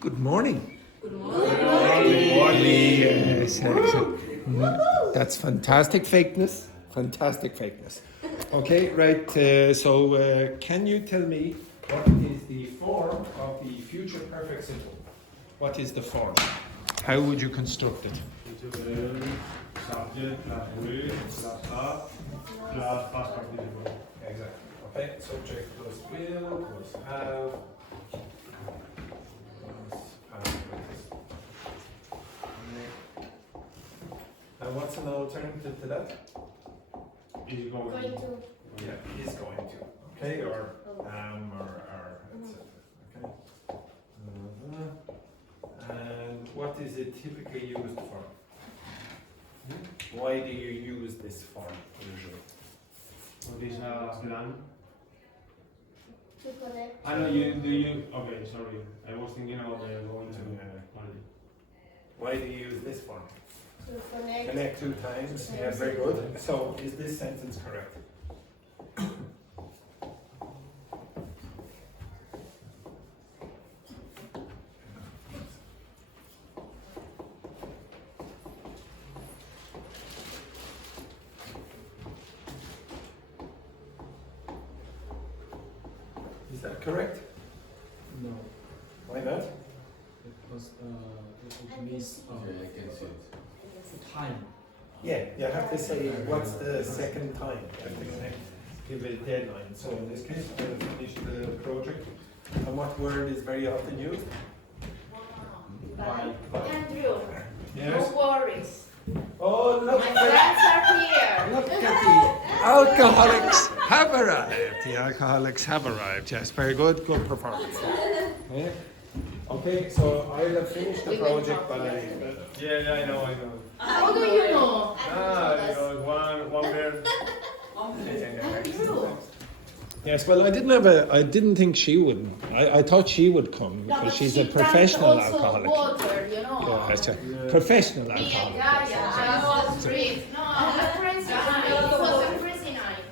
Good morning. Good morning. Good morning. Yes, that's fantastic fakeness. Fantastic fakeness. Okay, right. So can you tell me what is the form of the future perfect simple? What is the form? How would you construct it? Subject plus will plus have plus past participle. Exactly. Okay, subject plus will plus have plus past participle. And what's an alternative to that? Is going to. Yeah, is going to. Okay, or or etc. Okay. And what is it typically used for? Why do you use this form usually? What is a plan? To connect. I know you do you. Okay, sorry. I was thinking about going to quality. Why do you use this form? To connect. Connect two times. Yeah, very good. So is this sentence correct? Is that correct? No, Why not? because it means I can see it. time. Yeah, you have to say what's the second time. You have to give a deadline. So in this case, I'm going to finish the project. And what word is very often used? By Andrew, Yes. no worries. Oh, look My at friends are here. Look at the alcoholics have arrived. The alcoholics have arrived. Yes, very good. Good performance. Yeah. Okay, so I'll have finished the project by. Yeah, I know. How do you know? One bear. Andrew. Yes, well, I didn't think she would. I thought she would come No, because but she's she a professional drank also alcoholic. water, you know. Yeah, it's a professional Me and alcoholic. Gaia just breathe. No, a Frenzy night. It was a Frenzy night.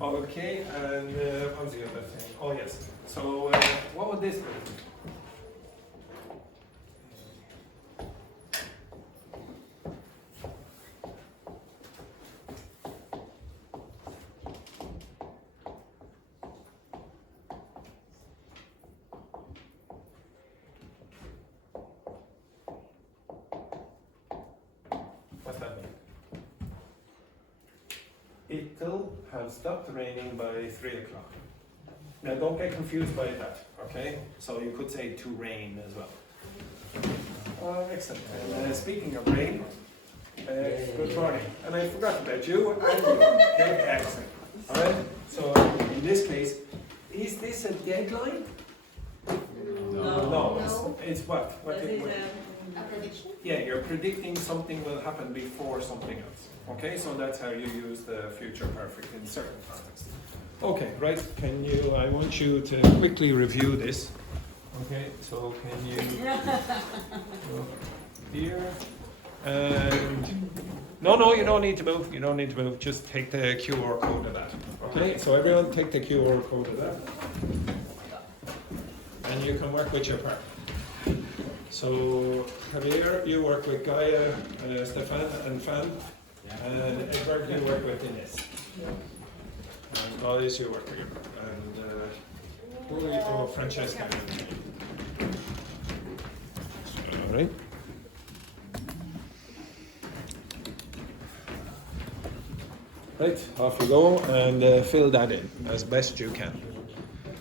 Okay, and what was the other thing? Oh, yes. So, what would this be? What's that mean? It'll have stopped raining by 3 o'clock. Now don't get confused by that, okay? So you could say to rain as well. Excellent. And speaking of rain, good morning. And I forgot about you. Okay, excellent. Alright, so in this case, is this a deadline? No, it's what? A prediction? Yeah, you're predicting something will happen before something else. Okay, so that's how you use the future perfect in certain contexts. Okay, right, I want you to quickly review this. Okay, so can you go here? And no, you don't need to move. You don't need to move. Just take the QR code of that. Okay, so everyone take the QR code of that. And you can work with your partner. So, Javier, you work with Gaia, Stefan, and Fan. And Edward, you work with Ines. And Lois, you work with your partner. And Francesca. All right. Right, off you go and fill that in as best you can.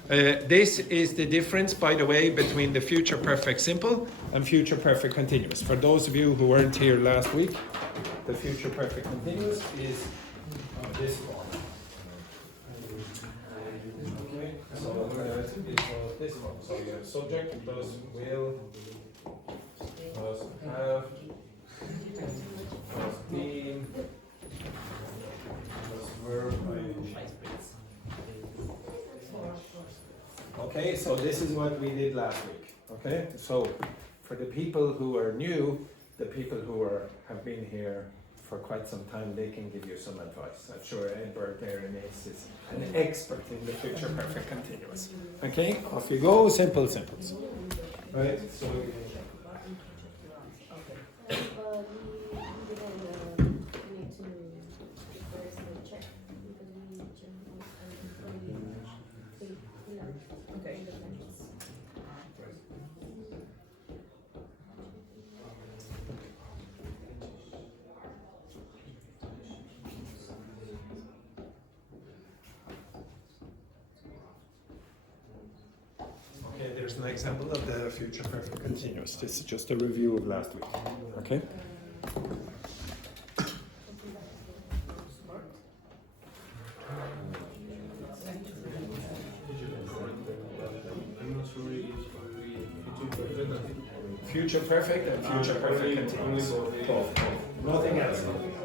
This is the difference, by the way, between the future perfect simple and future perfect continuous. For those of you who weren't here last week, the future perfect continuous is this form. Okay, so it's this form. So you have subject plus will plus have plus being plus verb. Okay, so this is what we did last week. Okay, so for the people who are new, the people who have been here for quite some time, they can give you some advice. I'm sure Edward Berenice is an expert in the future perfect continuous. Okay, off you go, simple simples. Right, so okay, there's an example of the future perfect continuous. This is just a review of last week. Okay. Future perfect and future perfect continuous. Both. Nothing else. Nothing else.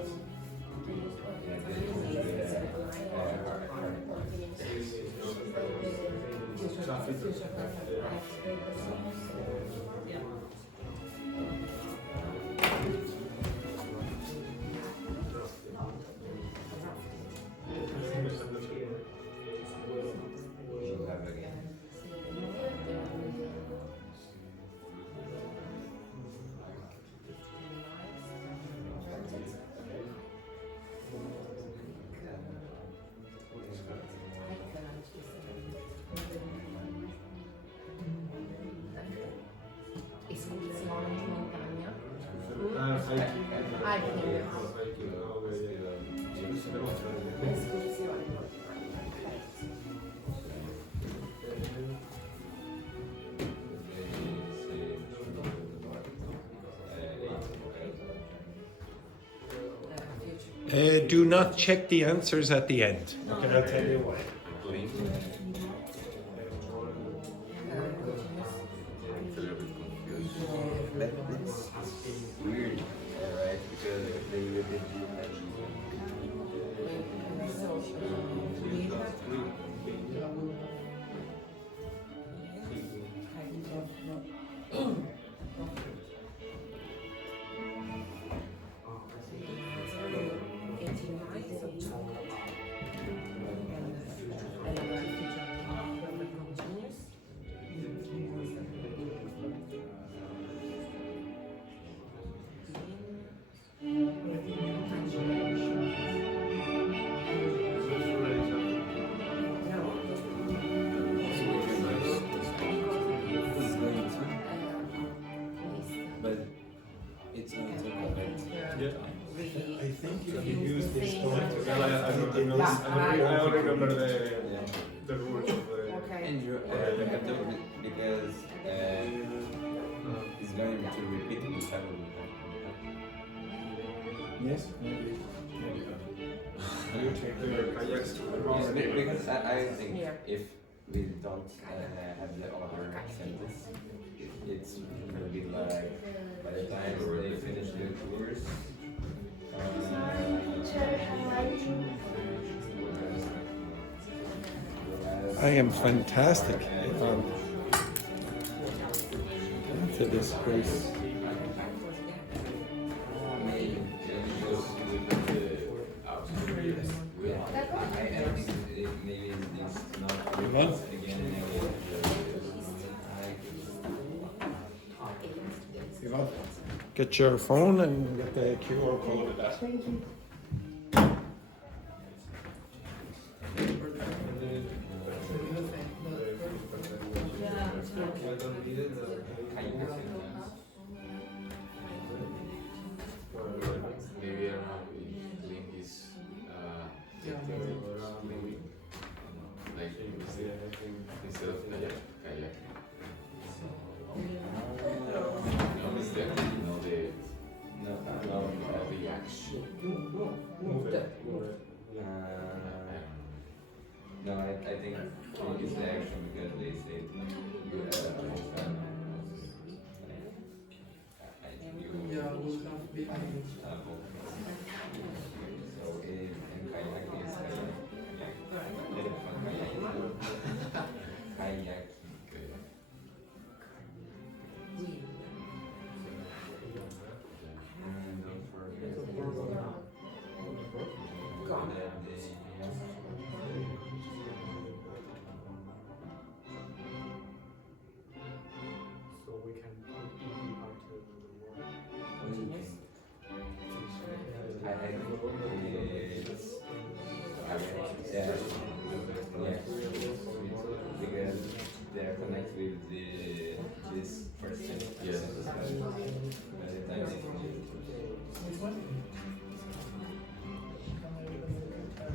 Iscrizione in montagna. Hiking. Escursione. Do not check the answers at the end. Okay, I'll tell you why. It's weird, right? Because they repeat I think if you use this point, I don't remember the rules of the. Okay. and you look at it because it's going to repeat the pattern. yes, maybe. You check the Yes, because I think if we don't have the other sentence, it's gonna be like by the time they finish the course. I am fantastic. To this place. Maybe it goes with the outside. Maybe it's not Come on. again and again. Ivan, get your phone and get the QR code of that. Maybe I don't know if link is like instead of kayak. No, it's definitely the action. No, I think it's the action because they say you start with this first sentence. Yes. By the time they finish.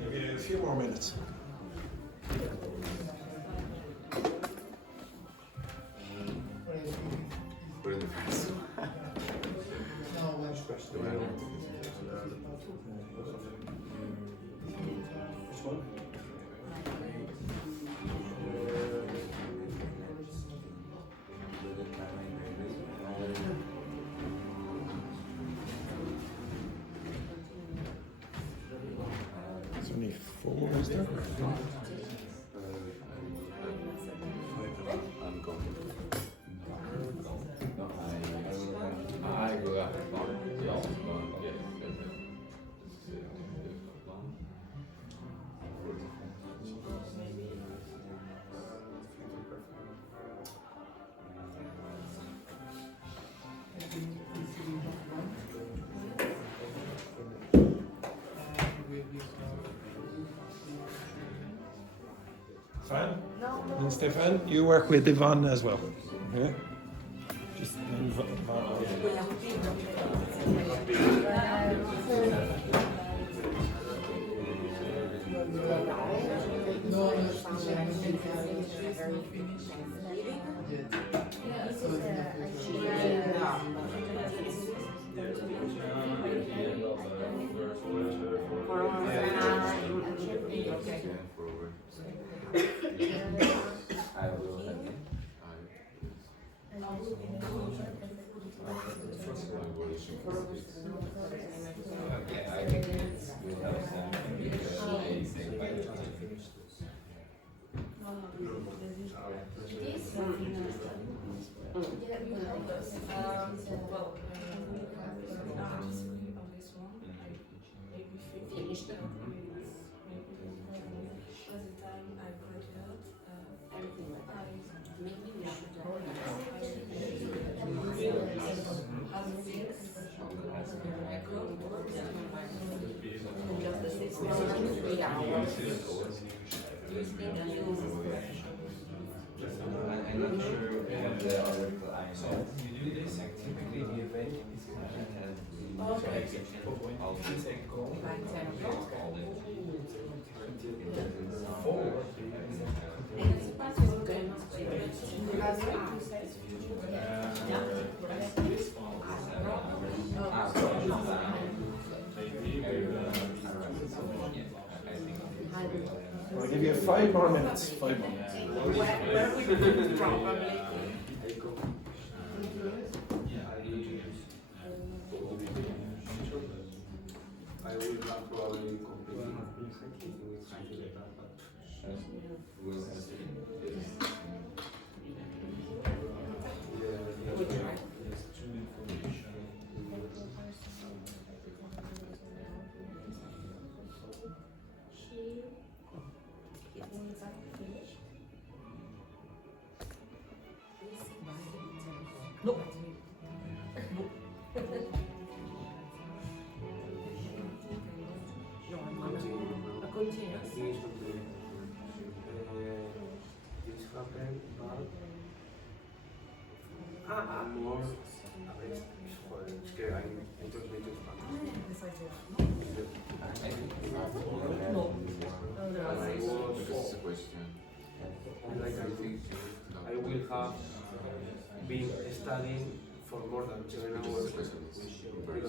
Maybe a few more minutes. We're in the first one. Do I have Which one? It's only 4, is there? I'm going. I will have a plan. Yes. Fine. And Stefan, you work with Ivan as well. Yeah? Just I will have it. Okay, I think it's will have some anything by the time. I'm not sure what the other clients are. Typically the event is all the all the I'll give you 5 more minutes. 5 more minutes. I will not probably completely this happened, but more es que hay intermedios This is a question. like I will have been studying for more than 7 hours because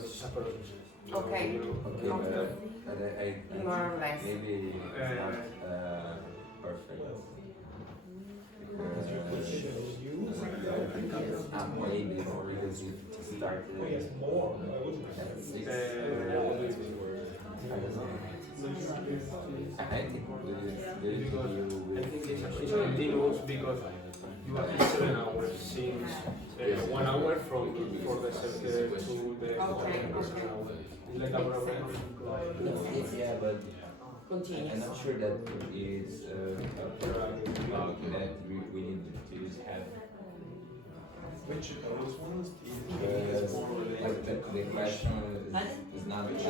it's a process. Okay. But I More or less. maybe it's not perfect. I'm way before because it started at 6. I don't know. I think I think it's actually 17 hours because you have 7 hours since 1 hour from for the circuit to the like a yeah, but I'm not sure that it's that we need to have. Which those ones? Like the question is not like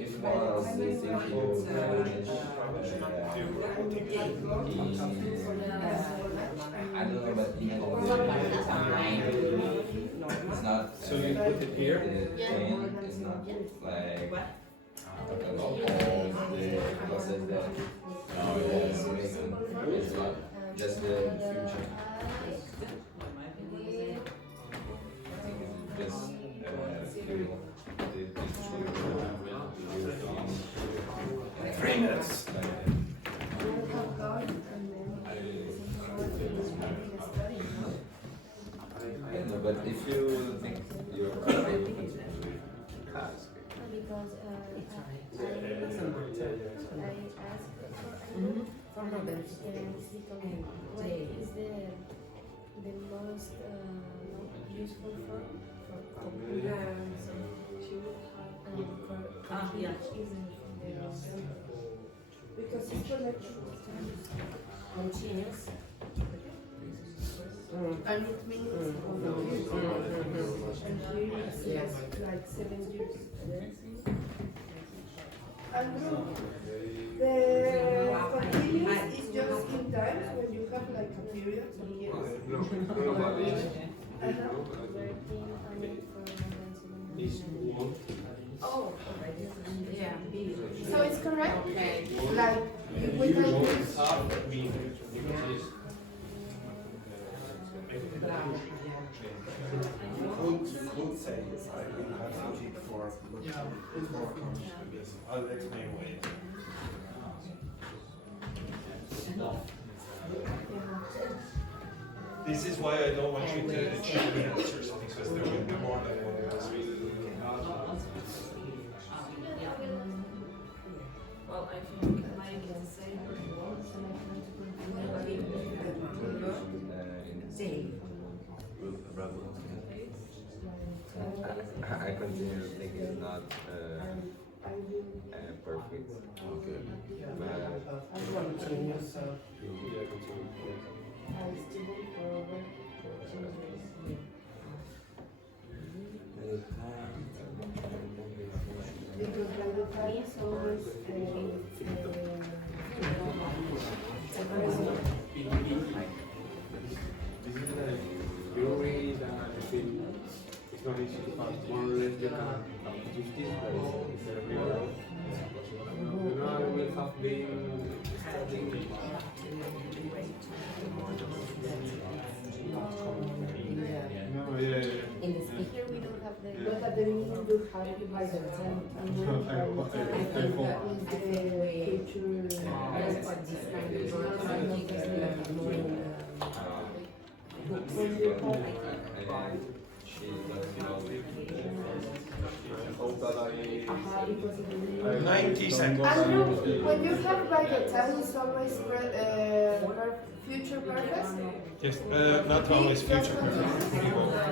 if more of the things you finish I don't know, but in it's not. So you put it here? The chain is not like the process that is making. It's not just the future. Just feel the 3 minutes. No, but if you think you're right, Because for models, what is the most useful for because it's continuous. And it means and here it's like 7 years. The continuous is just in times when you have like a period of years. Is one. Oh, Yeah. so it's correct? Okay. Like we can use. You could say I will have to keep for more conscious. I'll explain why. This is why I don't want you to achieve the answers, because there will be more than one answer. Well, I think Mike can say I continue to think it's not perfect. Okay. Because by the time it's always Theory that I feel it's not easy to pass. More or less you can use this, but it's a real life. You know, I will have been studying no, yeah. In the speaker, we don't have the. but at the beginning you have it by the time and then by the time is the future. Uh, 90 seconds. And you, when you have by the time it's always future perfect. Yes, not always future perfect.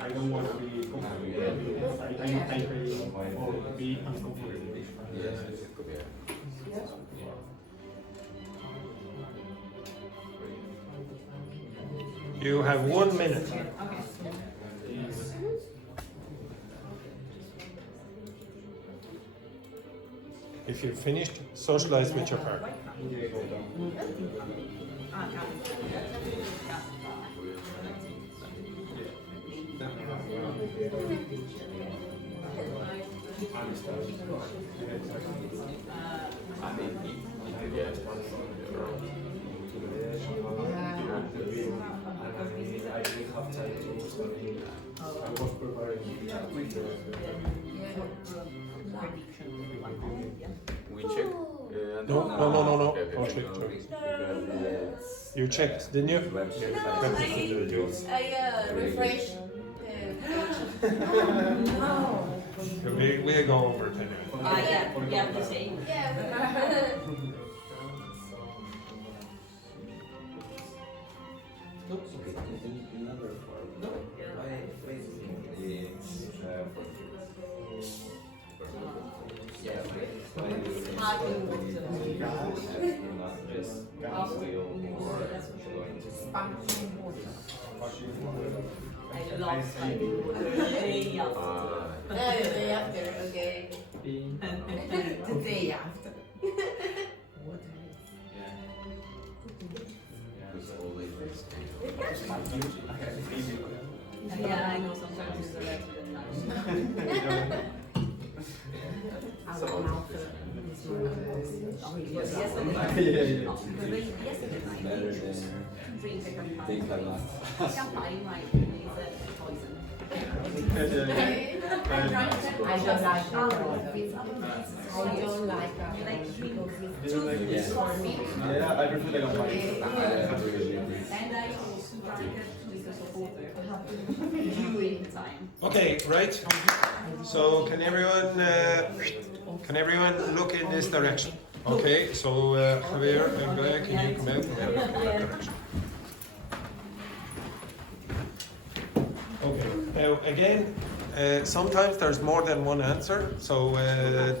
I don't want to be comfortable. I pay or be uncomfortable. You have 1 minute. If you're finished, socialize with your partner. We check. No. Okay. Don't check. Because You checked, didn't you? I refresh. We go over 10 minutes. Yeah, the same. Yeah. In another form. No. Why it's yeah, why you not just wheel or going to Sparkling water. I love sparkling water. Day after. The day after, okay. The day after. Because all labels Yeah, I know sometimes it's better than that. Our mouth is Yesterday night, better than drink think a lot. champagne, right, is poison. I don't like alcohol. I don't like alcohol because it's too Yeah. for me. Yeah, I prefer the campari. I agree with this. And I also drank it because of water. Time. Okay, right. So can everyone look in this direction? Okay, so Javier and Gaia, can you come out and have a look in that direction? Okay, now again, sometimes there's more than one answer, so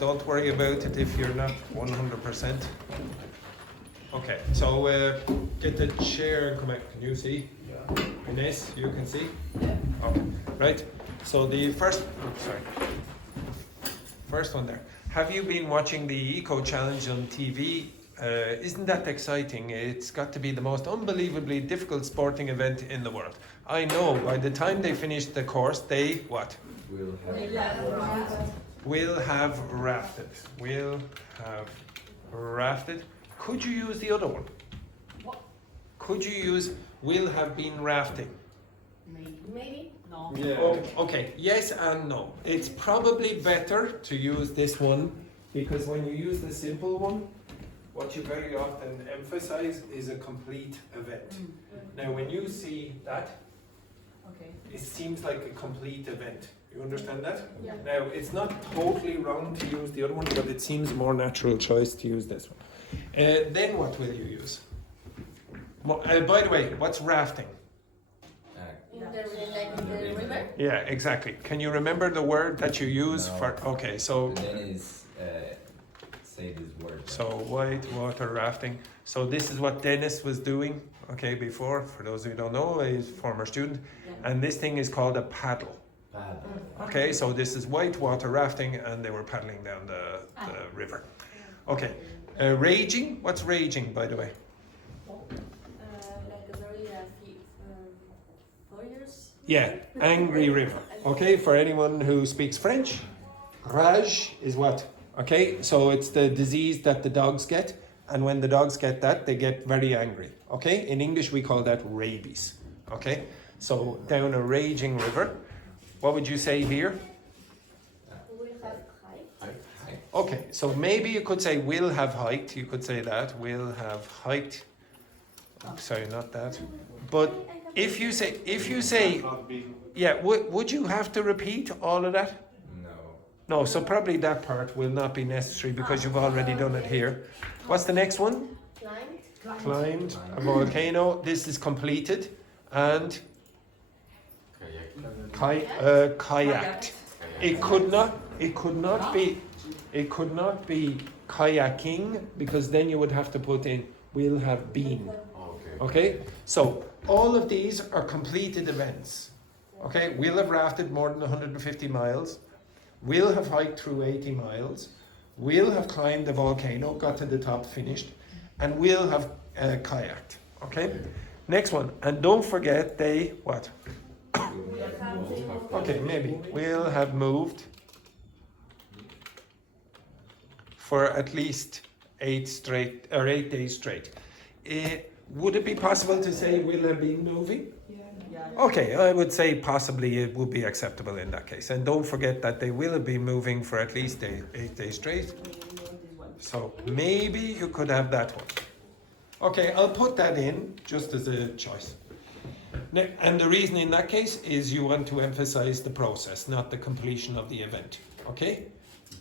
don't worry about it if you're not 100%. Okay, so get the chair and come out. Can you see? Ines, you can see? Okay, right. So the first one there. Have you been watching the Eco Challenge on TV? Isn't that exciting? It's got to be the most unbelievably difficult sporting event in the world. I know, by the time they finish the course, they, what? Will have rafted. Will have rafted. Could you use the other one? What? Could you use will have been rafting? Maybe? No. Yeah. Oh, okay, yes and no. It's probably better to use this one because when you use the simple one, what you very often emphasize is a complete event. Now, when you see that, Okay. it seems like a complete event. You understand that? Yeah. Now, it's not totally wrong to use the other one, but it seems a more natural choice to use this one. Then what will you use? By the way, what's rafting? In the river? Yeah, exactly. Can you remember the word that you use No. for? Okay, so Then is say this word. so white water rafting. So this is what Dennis was doing. Okay, before. For those who don't know, he's a former student, and this thing is called a paddle. Okay, so this is white water rafting, and they were paddling down the river. Okay, raging. What's raging, by the way? Like a very furious. Yeah, angry river. Okay, for anyone who speaks French, rage is what? Okay, so it's the disease that the dogs get, and when the dogs get that, they get very angry. Okay, in English we call that rabies. Okay, so down a raging river, what would you say here? We have high. Okay, so maybe you could say will have hiked. You could say that will have hiked. Oh, sorry, not that. But if you say, yeah, would you have to repeat all of that? No. No, so probably that part will not be necessary because you've already done it here. What's the next one? Climbed. Climbed a volcano. This is completed. And kayaked. It could not be kayaking because then you would have to put in will have been. Okay? So all of these are completed events. Okay? Will have rafted more than 150 miles. Will have hiked through 80 miles. Will have climbed the volcano, got to the top, finished. And will have kayaked. Okay? Next one. And don't forget they what? Okay, maybe. Will have moved for at least 8 days straight. Would it be possible to say will have been moving? Okay, I would say possibly it would be acceptable in that case. And don't forget that they will have been moving for at least 8 days straight. So maybe you could have that one. Okay, I'll put that in just as a choice. And the reason in that case is you want to emphasize the process, not the completion of the event. Okay?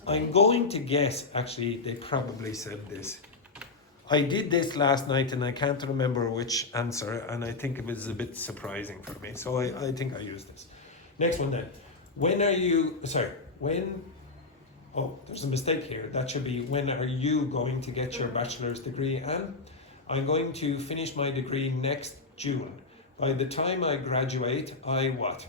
I'm going to guess, actually, they probably said this. I did this last night and I can't remember which answer, and I think it was a bit surprising for me. So I think I used this. Next one then. Oh, there's a mistake here. That should be, when are you going to get your bachelor's degree, Anne? I'm going to finish my degree next June. By the time I graduate, I what?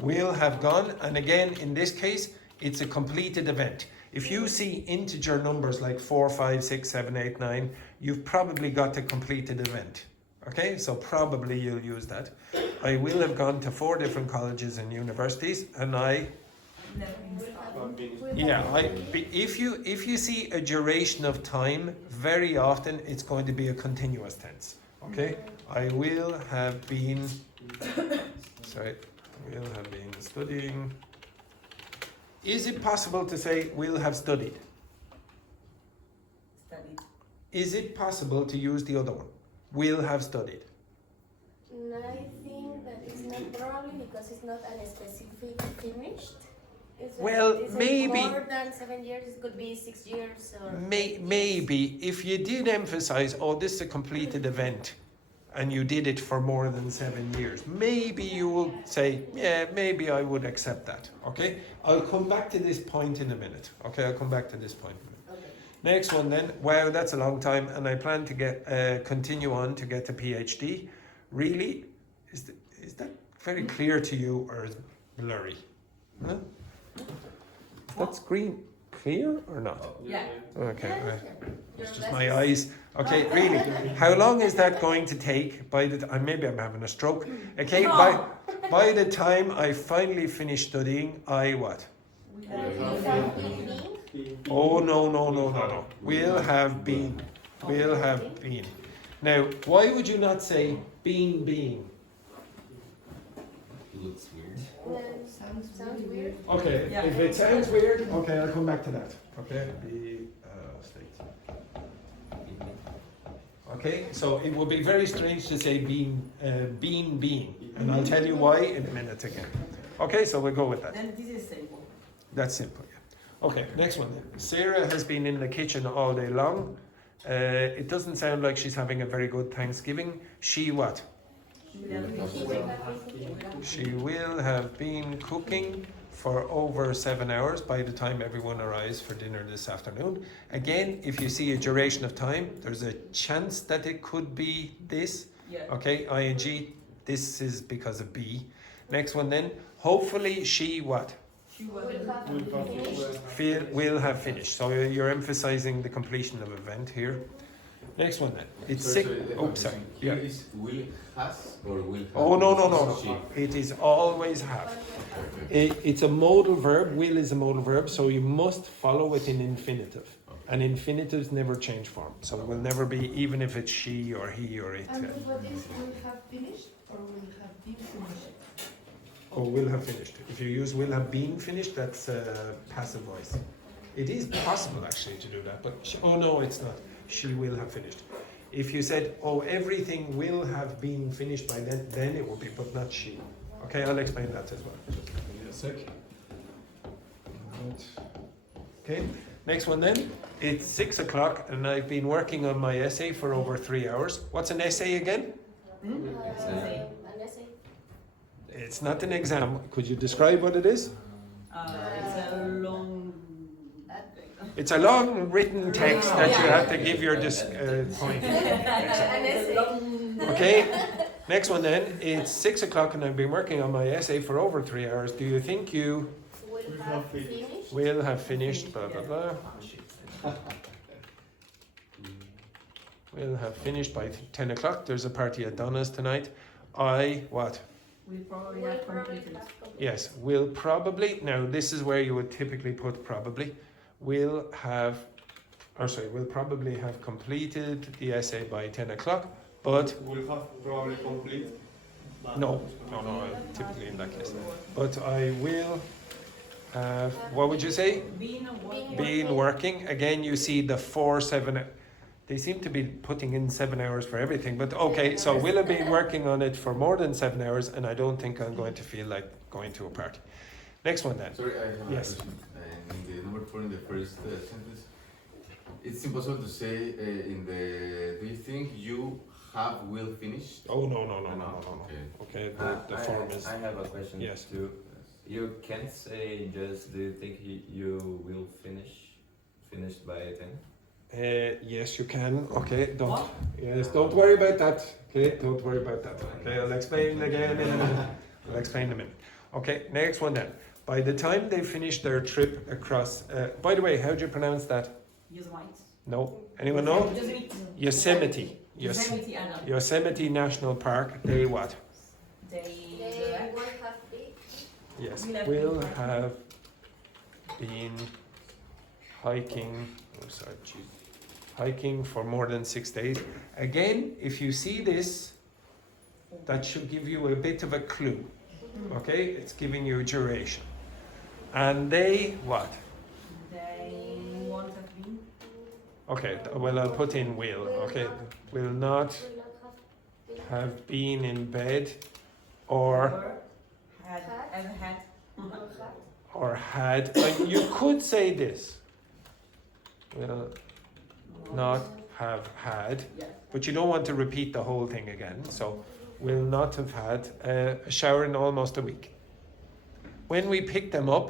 Will have gone. And again, in this case, it's a completed event. If you see integer numbers like 4, 5, 6, 7, 8, 9, you've probably got a completed event. Okay, so probably you'll use that. I will have gone to 4 different colleges and universities, and if you see a duration of time, very often it's going to be a continuous tense. Okay, I will have been. Will have been studying. Is it possible to say will have studied? Studied. Is it possible to use the other one? Will have studied. I think that it's not probably because it's not a specific finished. It's maybe more than 7 years. It could be 6 years or. Maybe if you did emphasize, oh, this is a completed event, and you did it for more than 7 years, maybe you will say, yeah, maybe I would accept that. Okay, I'll come back to this point in a minute. Okay, I'll come back to this point in a minute. Okay. Next one then. Wow, that's a long time, and I plan to get continue on to get a PhD. Really, is that very clear to you, or is it blurry? Huh? That's green clear or not? Yeah. Okay, Yeah, right. yeah. It's Your just my glasses. eyes. Okay, really. How long is that going to take? By the maybe I'm having a stroke. Okay, by the time I finally finish studying, I what? Oh no. Will have been. Will have been. Now, why would you not say being? Looks weird. Sounds weird. Okay, Yeah. if it sounds weird, okay, I'll come back to that. Okay, state. Okay, so it would be very strange to say being, and I'll tell you why in a minute again. Okay, so we'll go with that. Then this is simple. That's simple, yeah. Okay, next one then. Sarah has been in the kitchen all day long. It doesn't sound like she's having a very good Thanksgiving. She what? She will have been cooking for over 7 hours by the time everyone arrives for dinner this afternoon. Again, if you see a duration of time, there's a chance that it could be this. Yeah. Okay, ing, this is because of be. Next one then, hopefully she what? She will Will have finished. So you're emphasizing the completion of event here. Next one then. It's sick. Oh, sorry. Yeah. Is will has or will have? Oh, no. It is always have. It's a modal verb. Will is a modal verb, so you must follow it in infinitive. And infinitives never change form. So it will never be, even if it's she or he or it. And what is will have finished or will have been finished? Oh, will have finished. If you use will have been finished, that's passive voice. It is possible actually to do that, but oh no, it's not. She will have finished. If you said, oh, everything will have been finished by then it would be, but not she. Okay, I'll explain that as well. Just give me a sec. Right. Okay, next one then. It's 6 o'clock and I've been working on my essay for over 3 hours. What's an essay again? An essay. It's not an exam. Could you describe what it is? It's a long. It's a long written text that you have to give your point. An essay. Okay, next one then. It's 6 o'clock and I've been working on my essay for over 3 hours. Do you think you Will have finished. will have finished? Blah blah blah. Will have finished by 10 o'clock. There's a party at Donna's tonight. I what? We probably Will have probably completed. have completed. Yes, will probably. Now this is where you would typically put probably. Will probably have completed the essay by 10 o'clock, but Will have probably complete. no, typically in that case. But I will have, what would you say? Been working. Again, you see the 4, 7, they seem to be putting in 7 hours for everything, but okay, so will have been working on it for more than 7 hours, and I don't think I'm going to feel like going to a party. Next one then. Sorry, I have Yes. a question. And the number 4 in the first sentence, It's impossible to say in the. Do you think you have will finished? Oh no. Okay. Okay, the form is. I have a question Yes. too. You can't say just. Do you think you will finish by 10? Yes, you can. Okay, don't. What? Yes, don't worry about that. Okay, don't worry about that. Okay, I'll explain again in a minute. I'll explain in a minute. Okay, next one then. By the time they finish their trip across. By the way, how do you pronounce that? Yosemite. No. Anyone know? Yosemite. Yosemite. Yosemite, I know. Yosemite National Park. They what? They They will have big. Yes, Will have will been- have been hiking. Oh, sorry, geez. Hiking for more than 6 days. Again, if you see this, that should give you a bit of a clue. Okay, it's giving you duration. And they what? They won't have been. Okay, well I'll put in will. Okay, will not Will not have been in bed or Had ever had. or had. You could say this. Will not have had, Yeah. but you don't want to repeat the whole thing again. So, will not have had a shower in almost a week. When we pick them up,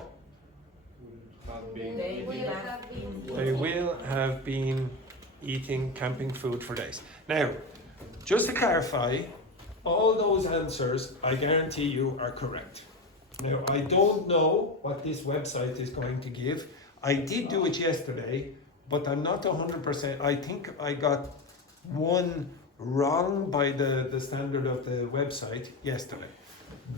They will have been. they will have been eating camping food for days. Now, just to clarify, all those answers, I guarantee you, are correct. Now, I don't know what this website is going to give. I did do it yesterday, but I'm not 100%. I think I got one wrong by the standard of the website yesterday.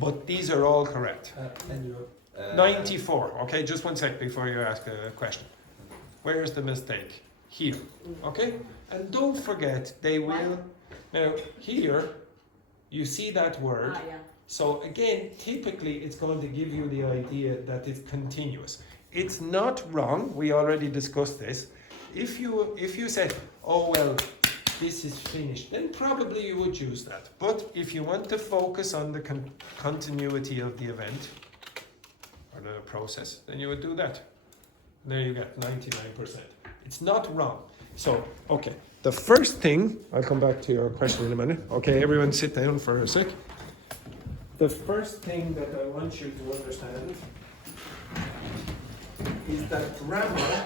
But these are all correct. And you 94. Okay, just one sec before you ask a question. Where is the mistake? Here. Okay? And don't forget, they will. Now, here, you see that word. Yeah. So again, typically it's going to give you the idea that it's continuous. It's not wrong. We already discussed this. If you said, oh well, this is finished, then probably you would use that. But if you want to focus on the continuity of the event or the process, then you would do that. There you get 99%. It's not wrong. So, okay. The first thing, I'll come back to your question in a minute. Okay, everyone sit down for a sec. The first thing that I want you to understand is that grammar,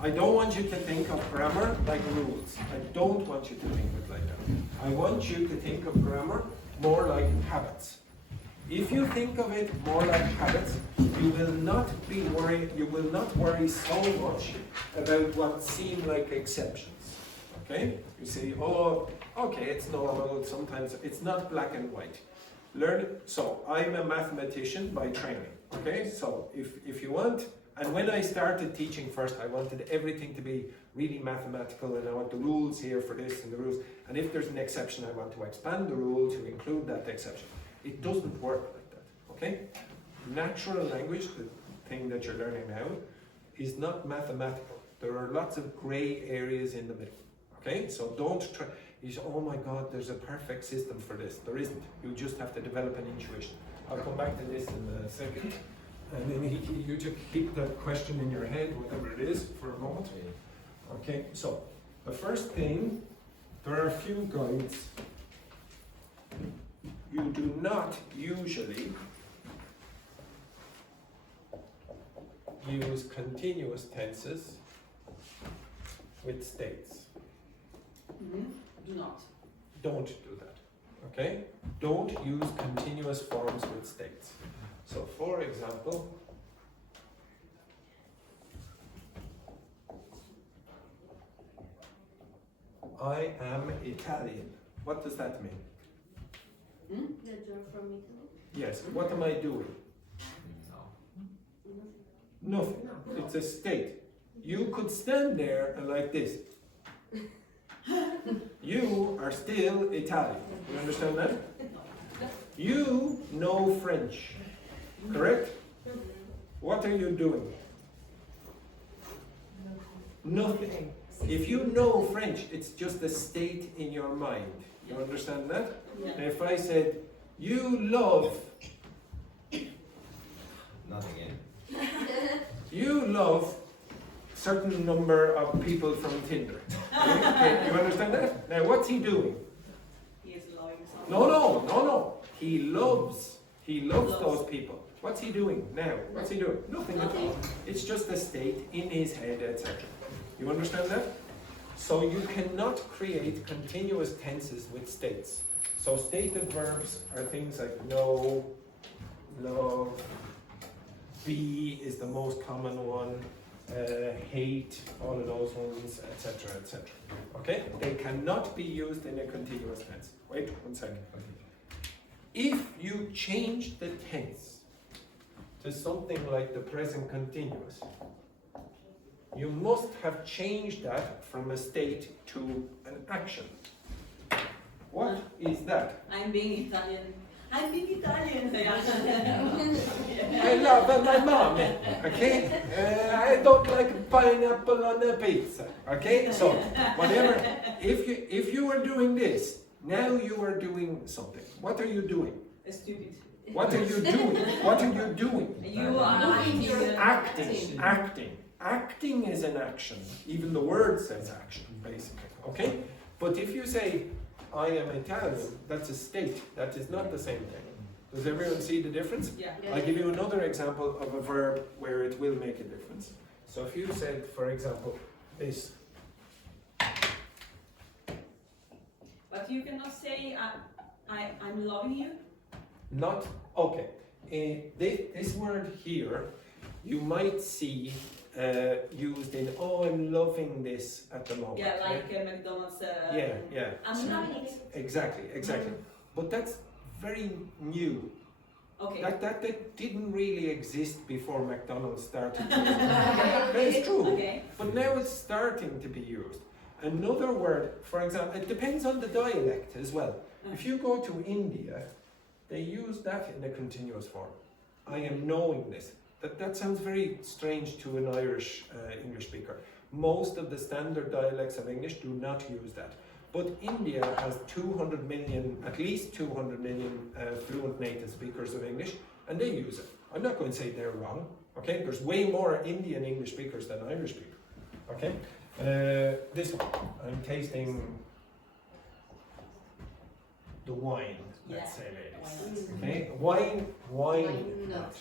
I don't want you to think of grammar like rules. I don't want you to think of it like that. I want you to think of grammar more like habits. If you think of it more like habits, you will not worry so much about what seem like exceptions. Okay? You say, oh, okay, it's normal, sometimes it's not black and white. So I'm a mathematician by training. Okay? So if you want, and when I started teaching first, I wanted everything to be really mathematical, and I want the rules here for this and the rules. And if there's an exception, I want to expand the rule to include that exception. It doesn't work like that, okay? Natural language, the thing that you're learning now, is not mathematical. There are lots of gray areas in the middle, okay? So don't try, you say, oh my God, there's a perfect system for this. There isn't. You just have to develop an intuition. I'll come back to this in a second. And then you just keep that question in your head, whatever it is, for a moment. Okay, so the first thing, there are a few guides. You do not usually use continuous tenses with states. Do not. Don't do that, okay? Don't use continuous forms with states. So, for example, I am Italian. What does that mean? That you're from Italy? Yes, what am I doing? Nothing. It's a state. You could stand there and like this. You are still Italian. You understand that? You know French. Correct? What are you doing? Nothing. If you know French, it's just a state in your mind. You understand that? Yeah. If I said, you love, Nothing in. you love certain number of people from Tinder. Okay, you understand that? Now, what's he doing? He is loving someone. No. He loves those people. What's he doing now? What's he doing? Nothing at all. It's just a state in his head, etc. You understand that? So you cannot create continuous tenses with states. So stated verbs are things like know, love, be is the most common one, hate, all of those ones, etc., etc. Okay? They cannot be used in a continuous tense. Wait 1 second. If you change the tense to something like the present continuous, you must have changed that from a state to an action. What is that? I'm being Italian. I'm being Italian. I love my mom, okay? I don't like pineapple on a pizza, okay? So, whatever, if you are doing this, now you are doing something. What are you doing? Stupid. What are you doing? What are you doing? You are Acting. Acting is an action. Even the word says action, basically, okay? But if you say, I am Italian, that's a state. That is not the same thing. Does everyone see the difference? Yeah. I'll give you another example of a verb where it will make a difference. So if you said, for example, this. But you cannot say I'm loving you. Not, okay. This word here, you might see used in, oh, I'm loving this at the moment. Yeah, like McDonald's. Yeah. I'm loving it. Exactly. But that's very new. Okay. That didn't really exist before McDonald's started using it. That's true. Okay. But now it's starting to be used. Another word, for example, it depends on the dialect as well. If you go to India, they use that in a continuous form. I am knowing this. That sounds very strange to an Irish English speaker. Most of the standard dialects of English do not use that. But India has 200 million, at least 200 million fluent native speakers of English, and they use it. I'm not going to say they're wrong, okay? There's way more Indian English speakers than Irish people, okay? This one, I'm tasting the wine, let's say, ladies. Okay, wine not.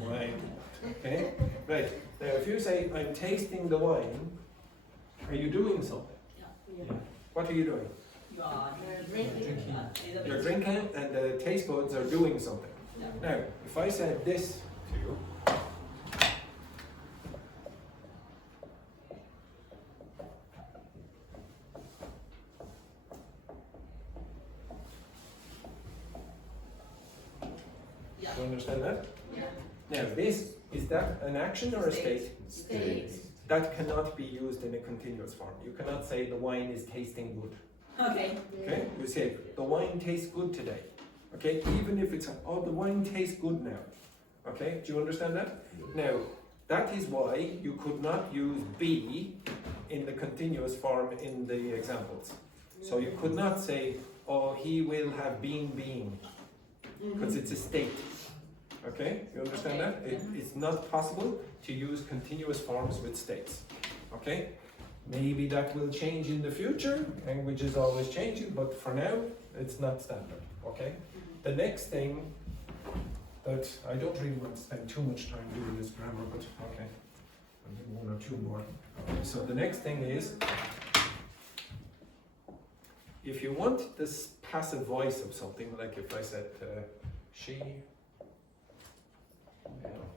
Wine. Okay, right. Now, if you say, I'm tasting the wine, are you doing something? Yeah. What are you doing? You are Drinking. You're drinking, and the taste buds are doing something. Yeah. Now, if I said this to you, Yeah. do you understand that? Yeah. Now, is that an action or a state? State. That cannot be used in a continuous form. You cannot say the wine is tasting good. Okay. Okay? You say the wine tastes good today. Okay? Even if it's oh, the wine tastes good now. Okay? Do you understand that? Now, that is why you could not use be in the continuous form in the examples. So you could not say, oh, he will have been being, because it's a state. Okay? You understand that? It's not possible to use continuous forms with states. Okay? Maybe that will change in the future. Language is always changing, but for now, it's not standard. Okay? The next thing that I don't really want to spend too much time doing this grammar, but okay. I'll do one or two more. Okay, so the next thing is, if you want this passive voice of something, like if I said she, you know,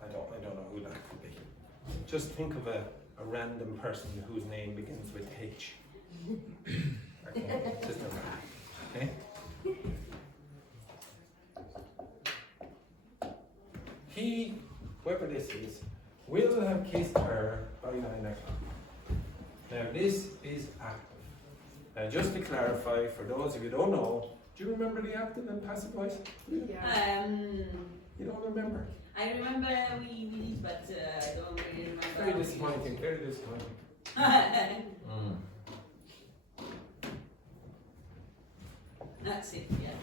I don't know who that could be. Just think of a random person whose name begins with H. Okay, just a random. Okay? He, whoever this is, will have kissed her by 9 o'clock. Now this is active. Now just to clarify, for those of you who don't know, do you remember the active and passive voice? You don't remember? I remember we did, but I don't really remember. Very disappointing, very disappointing. That's it, yeah.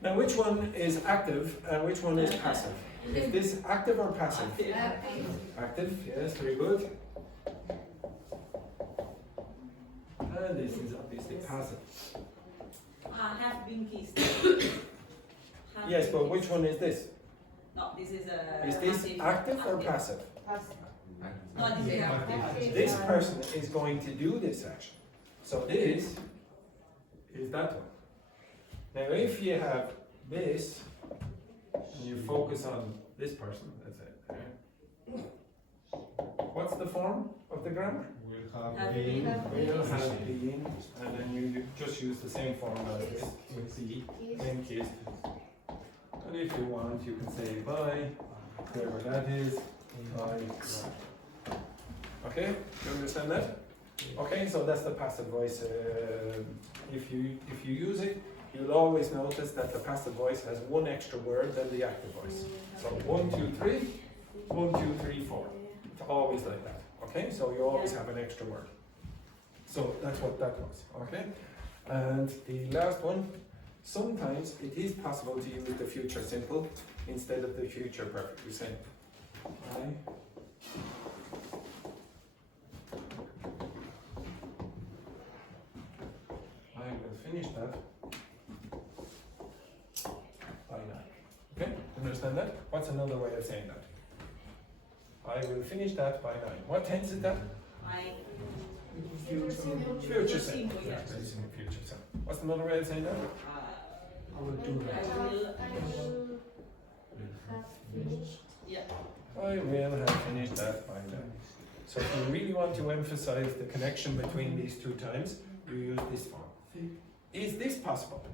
Now, which one is active and which one is passive? Is this active or passive? Active, yes, very good. And this is obviously passive. Have been kissed. Yes, but which one is this? No, this is a. Is this active or passive? No, this is active. This person is going to do this action. So this is that one. Now if you have this, and you focus on this person, that's it. What's the form of the grammar? Have been. Will have been, and then you just use the same form as this, with be, then kissed. And if you want, you can say bye, whoever that is, bye. Okay, you understand that? Okay, so that's the passive voice. If you use it, you'll always notice that the passive voice has one extra word than the active voice. So 1, 2, 3, 1, 2, 3, 4. It's always like that. Okay, so you always have an extra word. So that's what that was. Okay, and the last one. Sometimes it is possible to use the future simple instead of the future perfect. You say, I will finish that by 9. Okay, understand that? What's another way of saying that? I will finish that by 9. What tense is that? Future simple. Yeah, it's in the future simple. What's another way of saying that? I will do that. I will. have finished. Yeah. I will have finished that by 9. So if you really want to emphasize the connection between these two times, you use this form. Is this possible?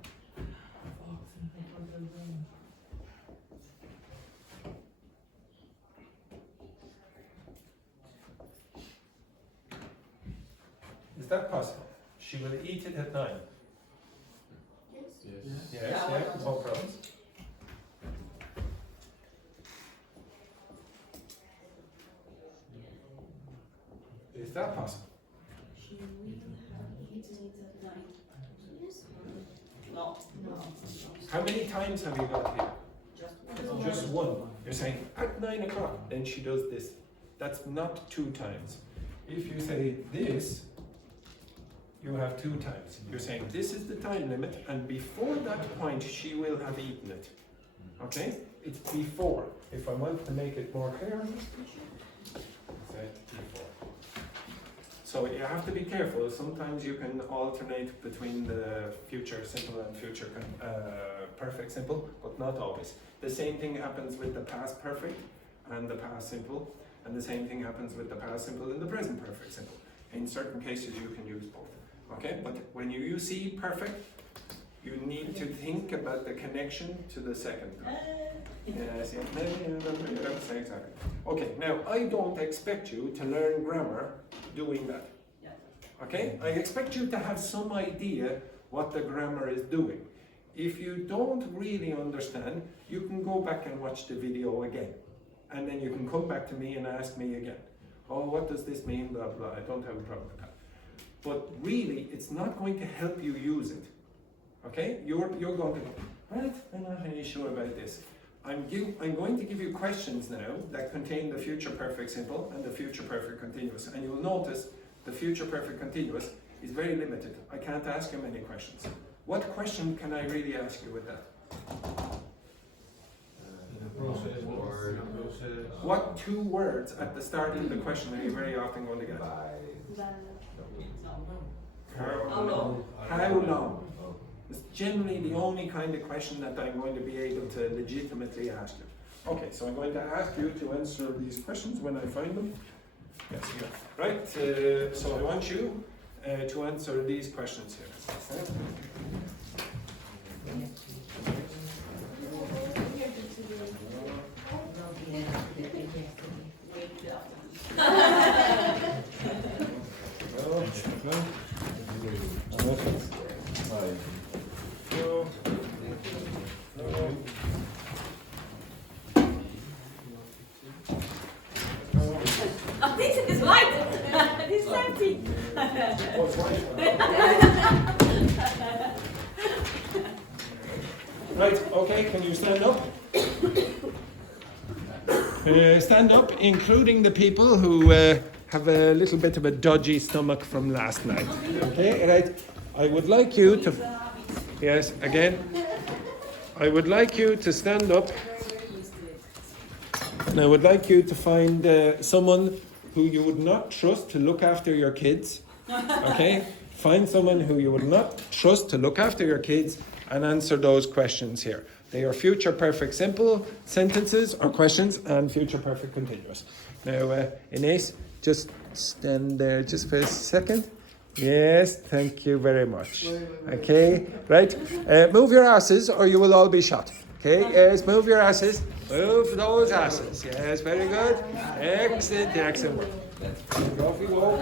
Is that possible? She will eat it at 9. Yes. Yes, yeah, no problems. Is that possible? She will have eaten it at night. No. No. How many times have you got here? Just one. Just one. You're saying at 9 o'clock, then she does this. That's not 2 times. If you say this, you have 2 times. You're saying this is the time limit, and before that point, she will have eaten it. Okay? It's before. If I want to make it more clear, say before. So you have to be careful. Sometimes you can alternate between the future simple and future perfect simple, but not always. The same thing happens with the past perfect and the past simple, and the same thing happens with the past simple and the present perfect simple. In certain cases, you can use both. Okay, but when you use C perfect, you need to think about the connection to the second. Yes, exactly. Okay, now I don't expect you to learn grammar doing that. Okay, I expect you to have some idea what the grammar is doing. If you don't really understand, you can go back and watch the video again. And then you can come back to me and ask me again. Oh, what does this mean? Blah, blah. I don't have a problem with that. But really, it's not going to help you use it. Okay? You're going to go, right, I'm not really sure about this. I'm going to give you questions now that contain the future perfect simple and the future perfect continuous. And you'll notice the future perfect continuous is very limited. I can't ask you many questions. What question can I really ask you with that? Process. What 2 words at the start of the question are you very often going to get? How long? How long? It's generally the only kind of question that I'm going to be able to legitimately ask you. Okay, so I'm going to ask you to answer these questions when I find them. Yes, here. Right, so I want you to answer these questions here. Right, okay, can you stand up? Stand up, including the people who have a little bit of a dodgy stomach from last night. Okay, right. I would like you to, yes, again, I would like you to stand up, and I would like you to find someone who you would not trust to look after your kids. Okay, find someone who you would not trust to look after your kids and answer those questions here. They are future perfect simple sentences or questions and future perfect continuous. Now, Inés, just stand there just for a second. Yes, thank you very much. Okay, right. Move your asses or you will all be shot. Okay, yes, move your asses. Move those asses. Yes, very good. Excellent, excellent work. Off you go.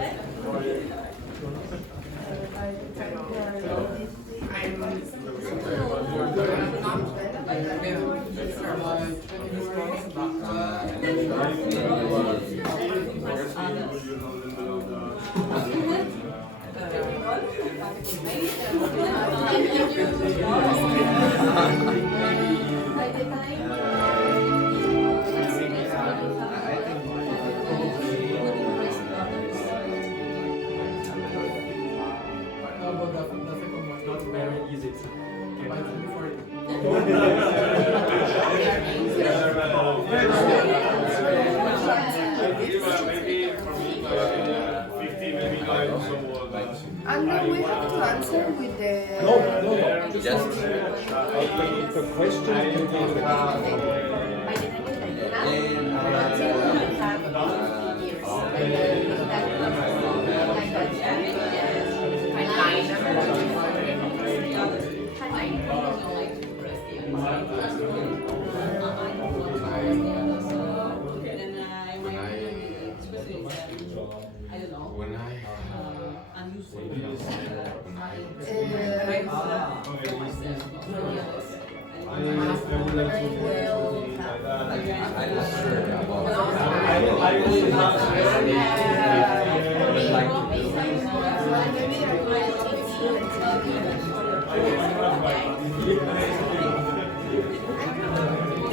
And then we have to answer with the... No. Just the question can be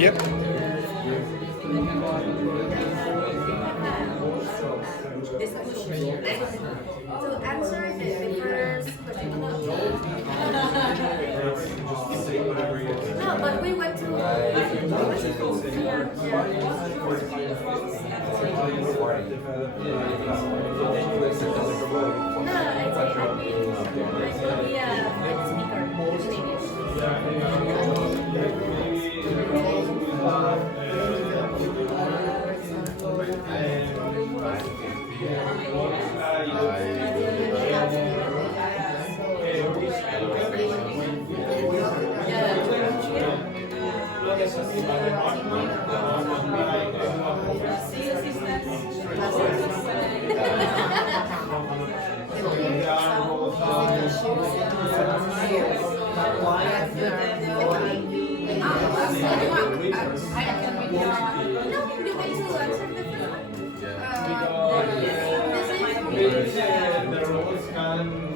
Yep. To answer the first question. No, but we went to.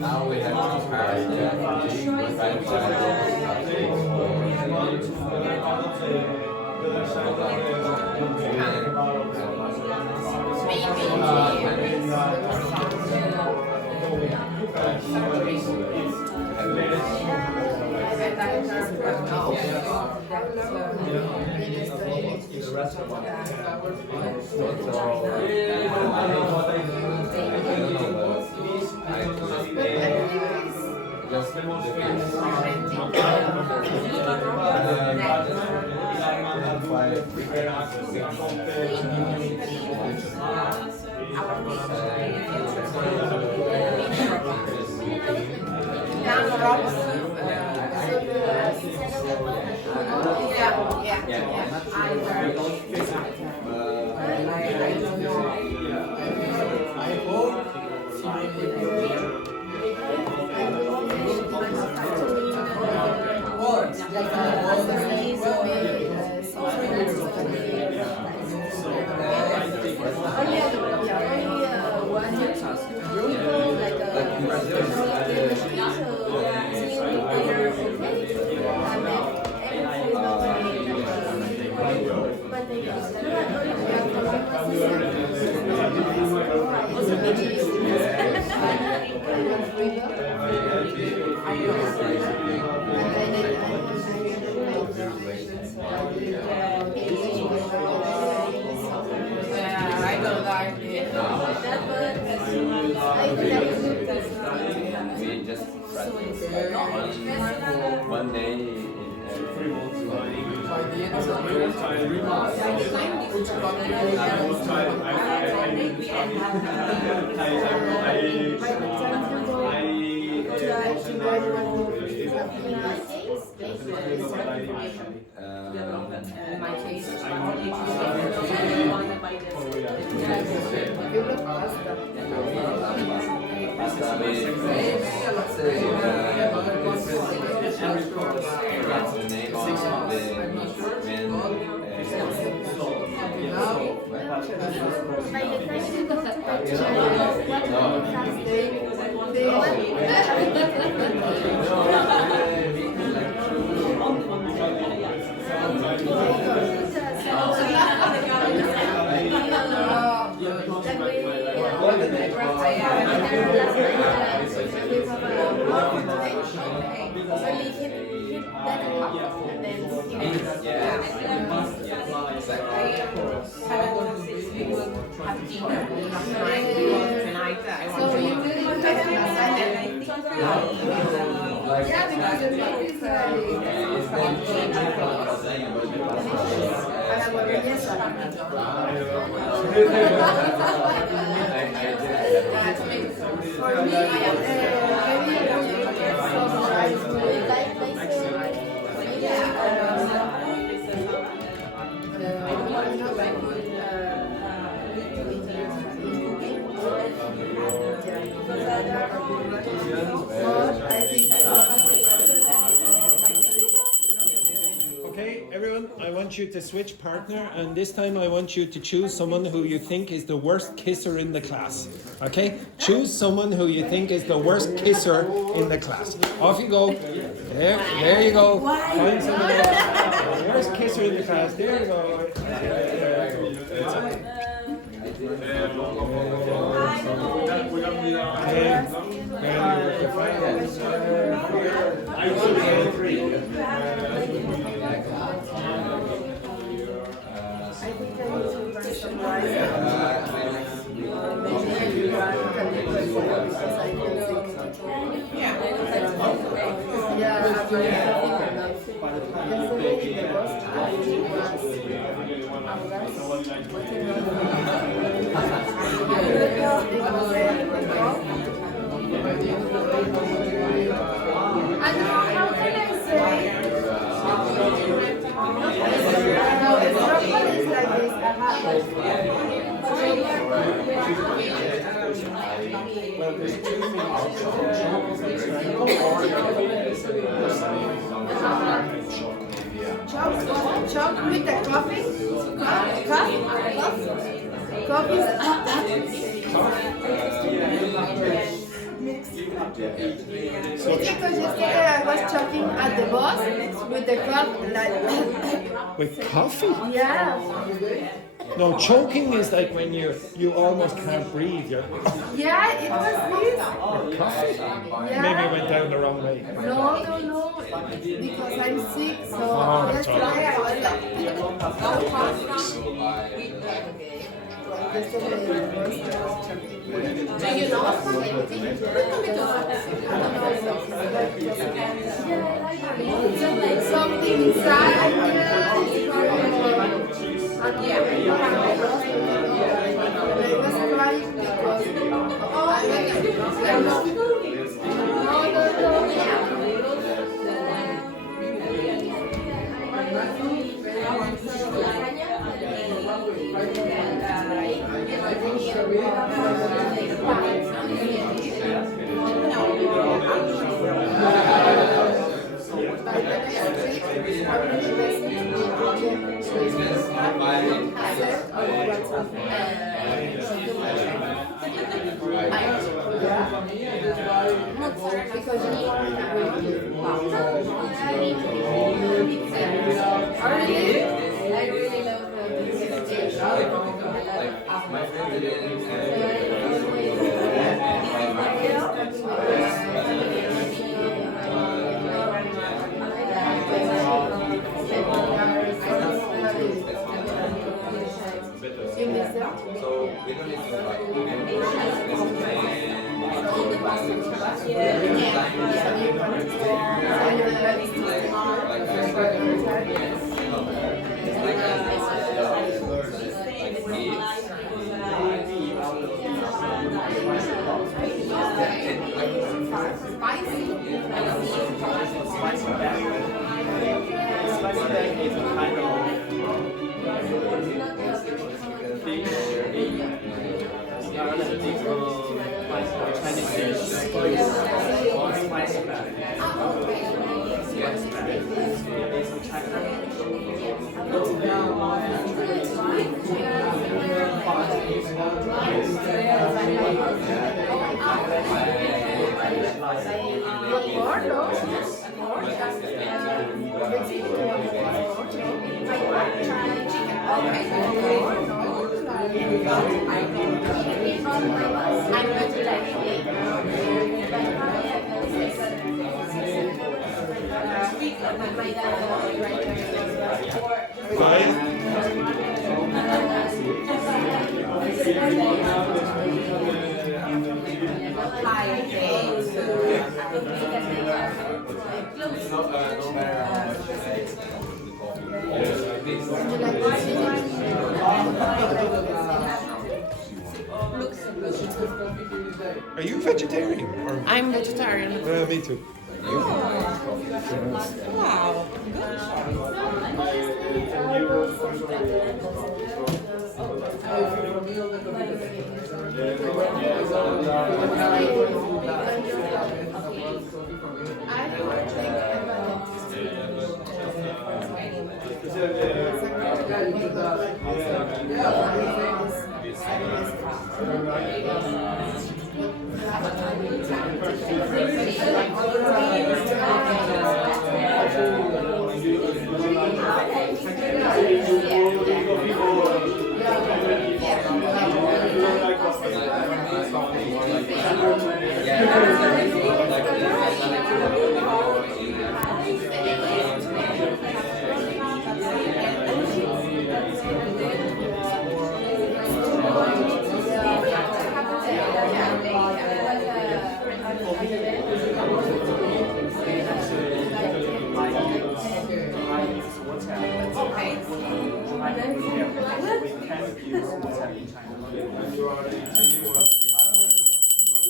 Now we have to try I don't like it. We just practice one day in 3 months. In my case, Okay, everyone, I want you to switch partner, and this time I want you to choose someone who you think is the worst kisser in the class. Okay? Choose someone who you think is the worst kisser in the class. Off you go. There you go. Find somebody else. The worst kisser in the class. There you go. Chop with the coffee? Coffee? It's because yesterday I was chopping at the boss with the cup like With coffee? yeah. No, choking is like when you almost can't breathe. Yeah, it was this. Coffee? Yeah. Maybe it went down the wrong way. No. Because I'm sick, so Oh, that's yesterday I was like yesterday do you know something inside? I was crying because I really love My friend did it. Spicy bag. Spicy bag is a kind of fish, Chinese dish. Spicy bag. Spicy bag. It's a China. Are you vegetarian? Or? I'm vegetarian. Me too. Wow.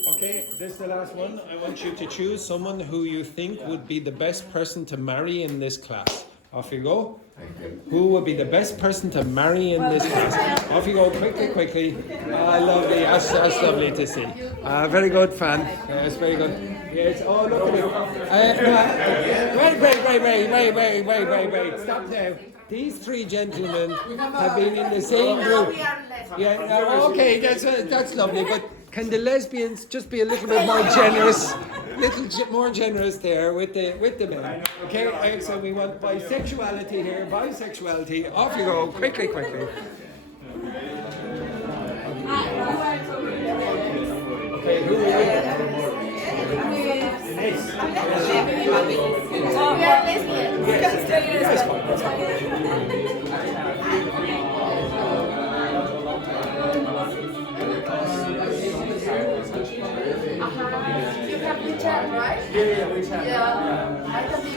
Okay, this is the last one. I want you to choose someone who you think would be the best person to marry in this class. Off you go. Who would be the best person to marry in this class? Off you go, quickly. Lovely, that's lovely to see. Very good, fan. Yes, very good. Yes, oh, look at it. Wait. Stop now. These three gentlemen have been in the same group. Yeah, okay, that's lovely, but can the lesbians just be a little bit more generous? More generous there with the men. Okay, so we want bisexuality here. Bisexuality. Off you go. Quickly. Okay, who are you? You have WeChat, right? Yeah, WeChat. Yeah. I can be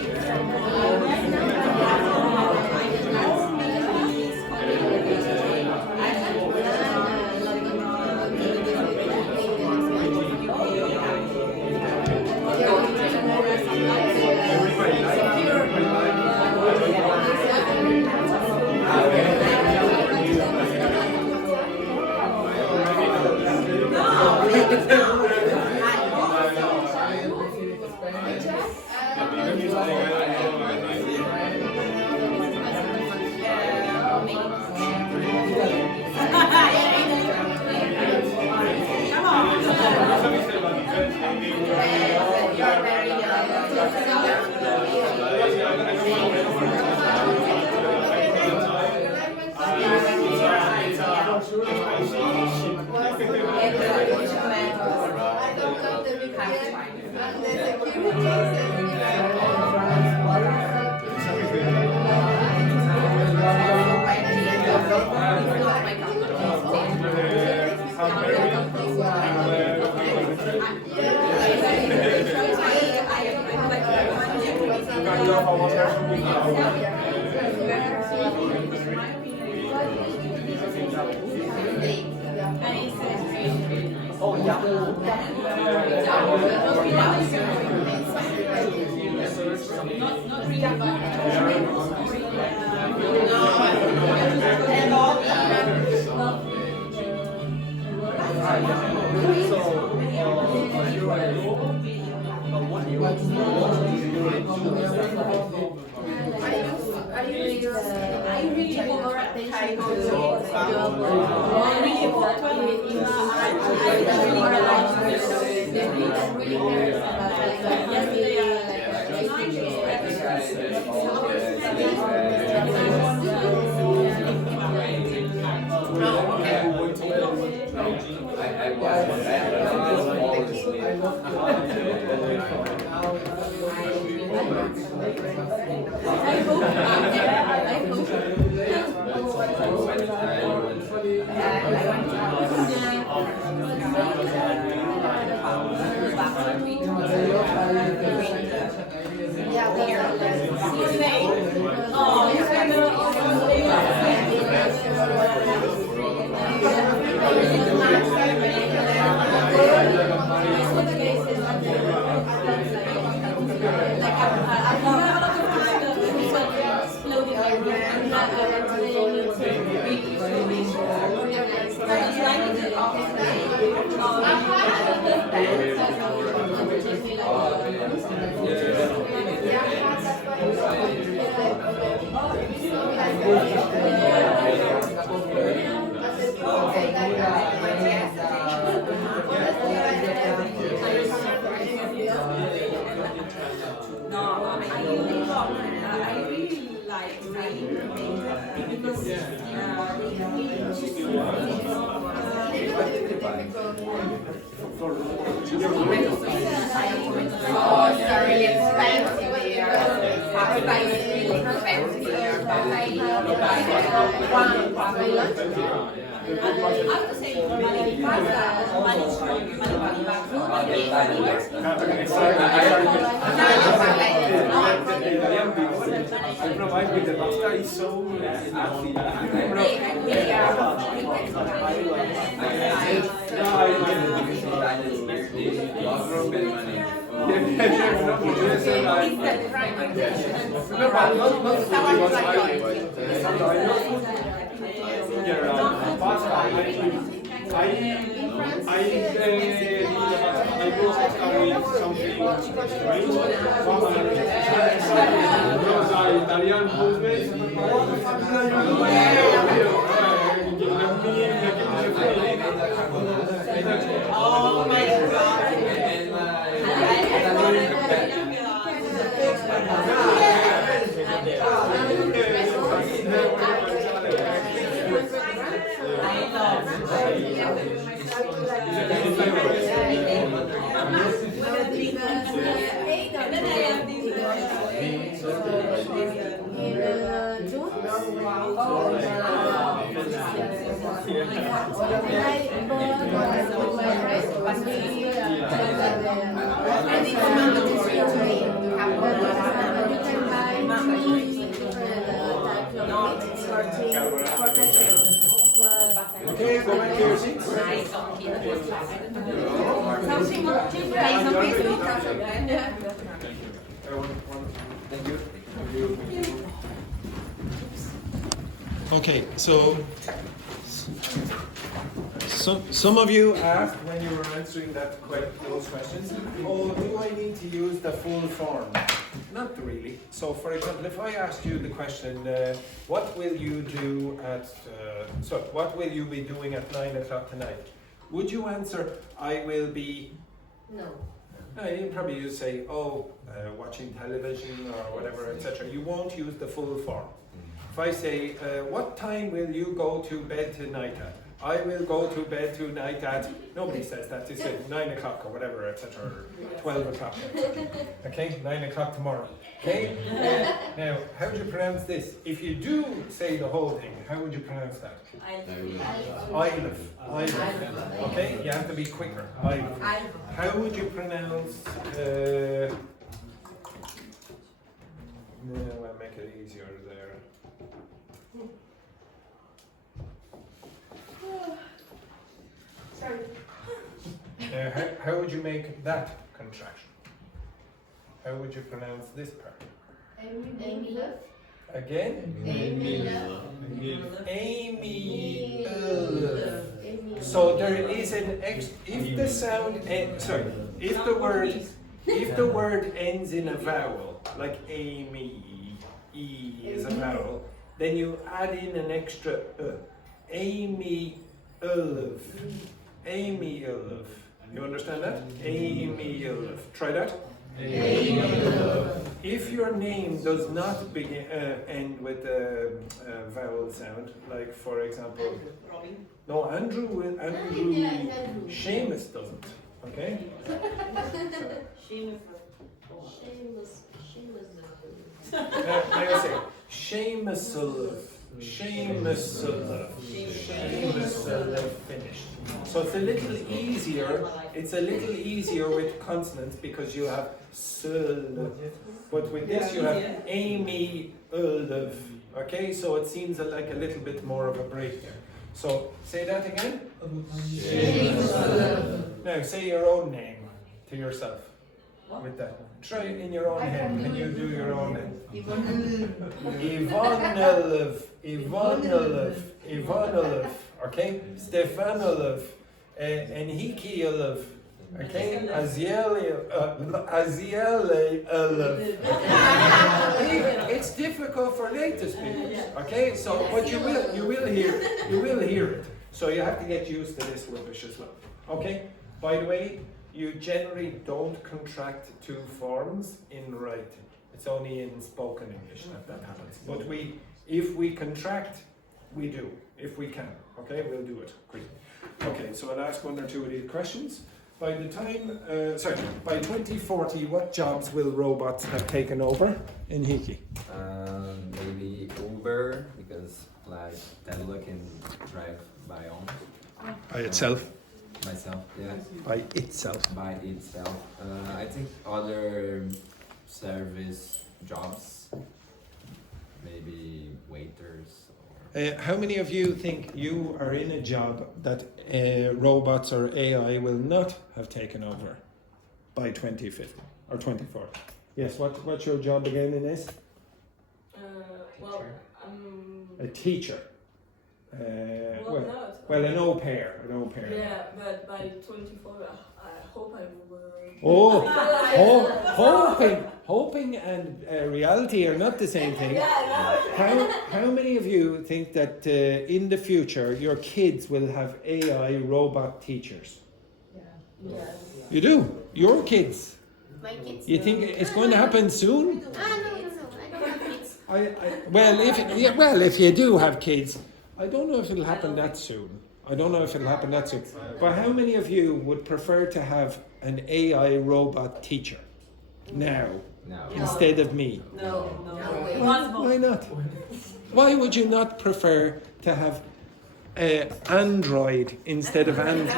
I really more attention to the job. I really important I really cares I provide with the pasta is so Italian movements. Oh my God. Okay, go back to your seats. Okay, so some of you asked when you were answering those questions, oh, do I need to use the full form? Not really. So, for example, if I asked you the question, what will you do what will you be doing at 9 o'clock tonight? Would you answer, I will be? No. No, you'd probably say, watching television or whatever, etc. You won't use the full form. If I say, what time will you go to bed tonight at? I will go to bed tonight at, nobody says that, they say 9 o'clock or whatever, etc. or 12 o'clock. Okay, 9 o'clock tomorrow. Okay, now, how do you pronounce this? If you do say the whole thing, how would you pronounce that? Ilef. Okay, you have to be quicker. Ilef. How would you pronounce, no, I'll make it easier there. Sorry. How would you make that contraction? How would you pronounce this part? Amy. Again? Amy. Amy. So there is an if the sound, if the word if the word ends in a vowel, like Amy, E is a vowel, then you add in an extra Amy Olive. Amy Olive. You understand that? Amy Olive. Try that. If your name does not begin end with a vowel sound, like for example, no, Andrew will. Andrew. Seamus doesn't. Okay. Now I say Seamus Olive. Seamus Olive. Seamus Olive. Finished. So it's a little easier. It's a little easier with consonants because you have sul. But with this you have Amy Olive. Okay, so it seems like a little bit more of a break there. So say that again. Now say your own name to yourself. With that. Try it in your own head. Can you do your own name? Ivanilov. Ivanilov. Ivanilov. Okay? Stefanilov. Enhikiolov. Okay? Azielilov. It's difficult for native speakers. Okay? So but you will hear it. So you have to get used to this rubbish as well. Okay? By the way, you generally don't contract two forms in writing. It's only in spoken English that happens. But if we contract, we do. If we can. Okay, we'll do it. Great. Okay, so I'll ask one or two of these questions. By the time, by 2040, what jobs will robots have taken over in Hiki? Maybe Uber, because like Tesla can drive by own. By itself. Myself, yeah. By itself. By itself. I think other service jobs, maybe waiters. How many of you think you are in a job that robots or AI will not have taken over by 2050 or 2040? Yes, what's your job again, Ines? A teacher. Well, an au pair. Yeah, but by 24, I hope I will. Hoping and reality are not the same thing. How many of you think that in the future your kids will have AI robot teachers? Yeah. You do? Your kids? My kids. You think it's going to happen soon? No, I don't have kids. If you do have kids, I don't know if it'll happen that soon. But how many of you would prefer to have an AI robot teacher now instead of me? No. Why not? Why would you not prefer to have Android instead of Android?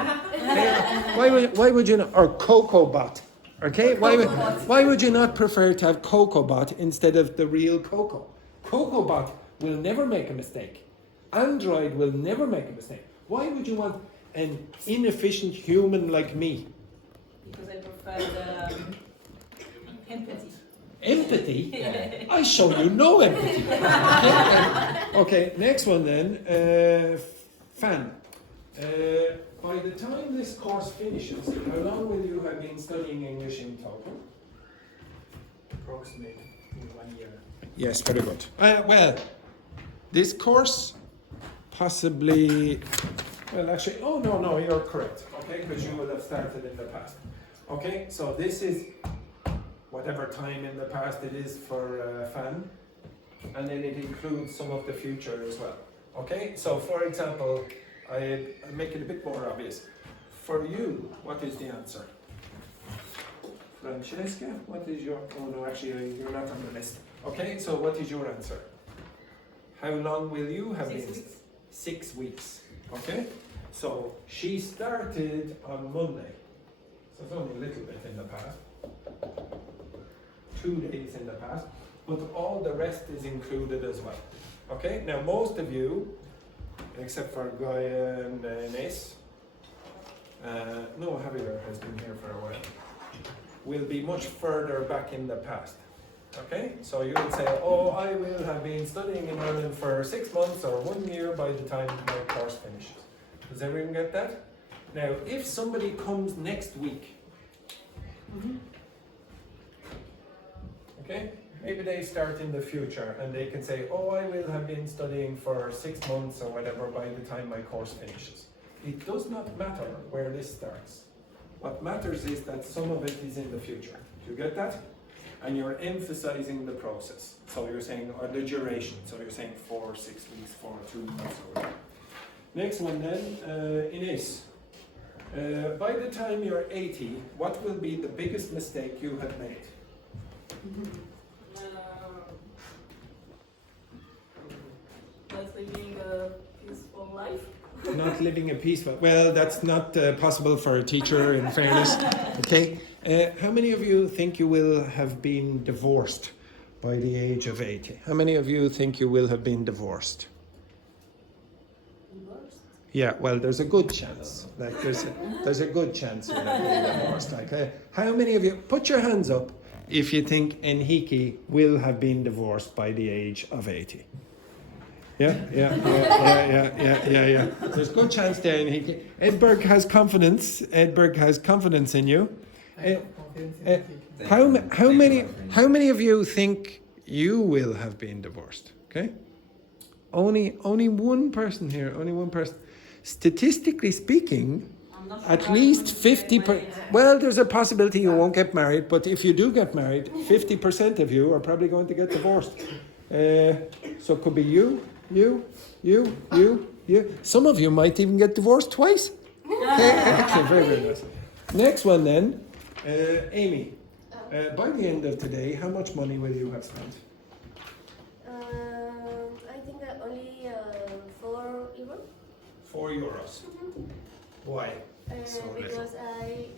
Why would you not, or CocoBot? Okay, why would you not prefer to have CocoBot instead of the real Coco? CocoBot will never make a mistake. Android will never make a mistake. Why would you want an inefficient human like me? Because I prefer the empathy. Empathy? I show you no empathy. Okay, next one then. Fan. By the time this course finishes, how long will you have been studying English in total? Approximately 1 year. Yes, very good. This course possibly, actually, no, you're correct, okay, because you will have started in the past. Okay, so this is whatever time in the past it is for FAN, and then it includes some of the future as well. Okay, so for example, I make it a bit more obvious. For you, what is the answer? Francesca, what is your, you're not on the list. Okay, so what is your answer? How long will you have been? 6 weeks. Okay? So she started on Monday. So it's only a little bit in the past. 2 days in the past. But all the rest is included as well. Okay? Now most of you, except for Gaia and Ines, Javier has been here for a while, will be much further back in the past. Okay, so you will say, I will have been studying in Ireland for 6 months or 1 year by the time my course finishes. Does everyone get that? Now, if somebody comes next week Maybe they start in the future and they can say, oh, I will have been studying for 6 months or whatever by the time my course finishes. It does not matter where this starts. What matters is that some of it is in the future. Do you get that? And you're emphasizing the process. So you're saying, or the duration. So you're saying 4, 6 weeks, 4, 2 months, or whatever. Next one then, Ines. By the time you're 80, what will be the biggest mistake you have made? Not living a peaceful life. Not living a peaceful. Well, that's not possible for a teacher, in fairness. Okay. How many of you think you will have been divorced by the age of 80? How many of you think you will have been divorced? Divorced? Yeah. Well, there's a good chance. Like there's a good chance you'll have been divorced. Like, how many of you? Put your hands up if you think Enrique will have been divorced by the age of 80. Yeah. There's a good chance there, Enrique. Edberg has confidence. Edberg has confidence in you. How many of you think you will have been divorced? Okay. Only one person here. Only one person. Statistically speaking, at least 50%. Well, there's a possibility you won't get married, but if you do get married, 50% of you are probably going to get divorced. So it could be you. Some of you might even get divorced twice. Okay, very, very nice. Next one then, Amy. By the end of today, how much money will you have spent? I think that only €4. 4 euros. Why? So little. Because I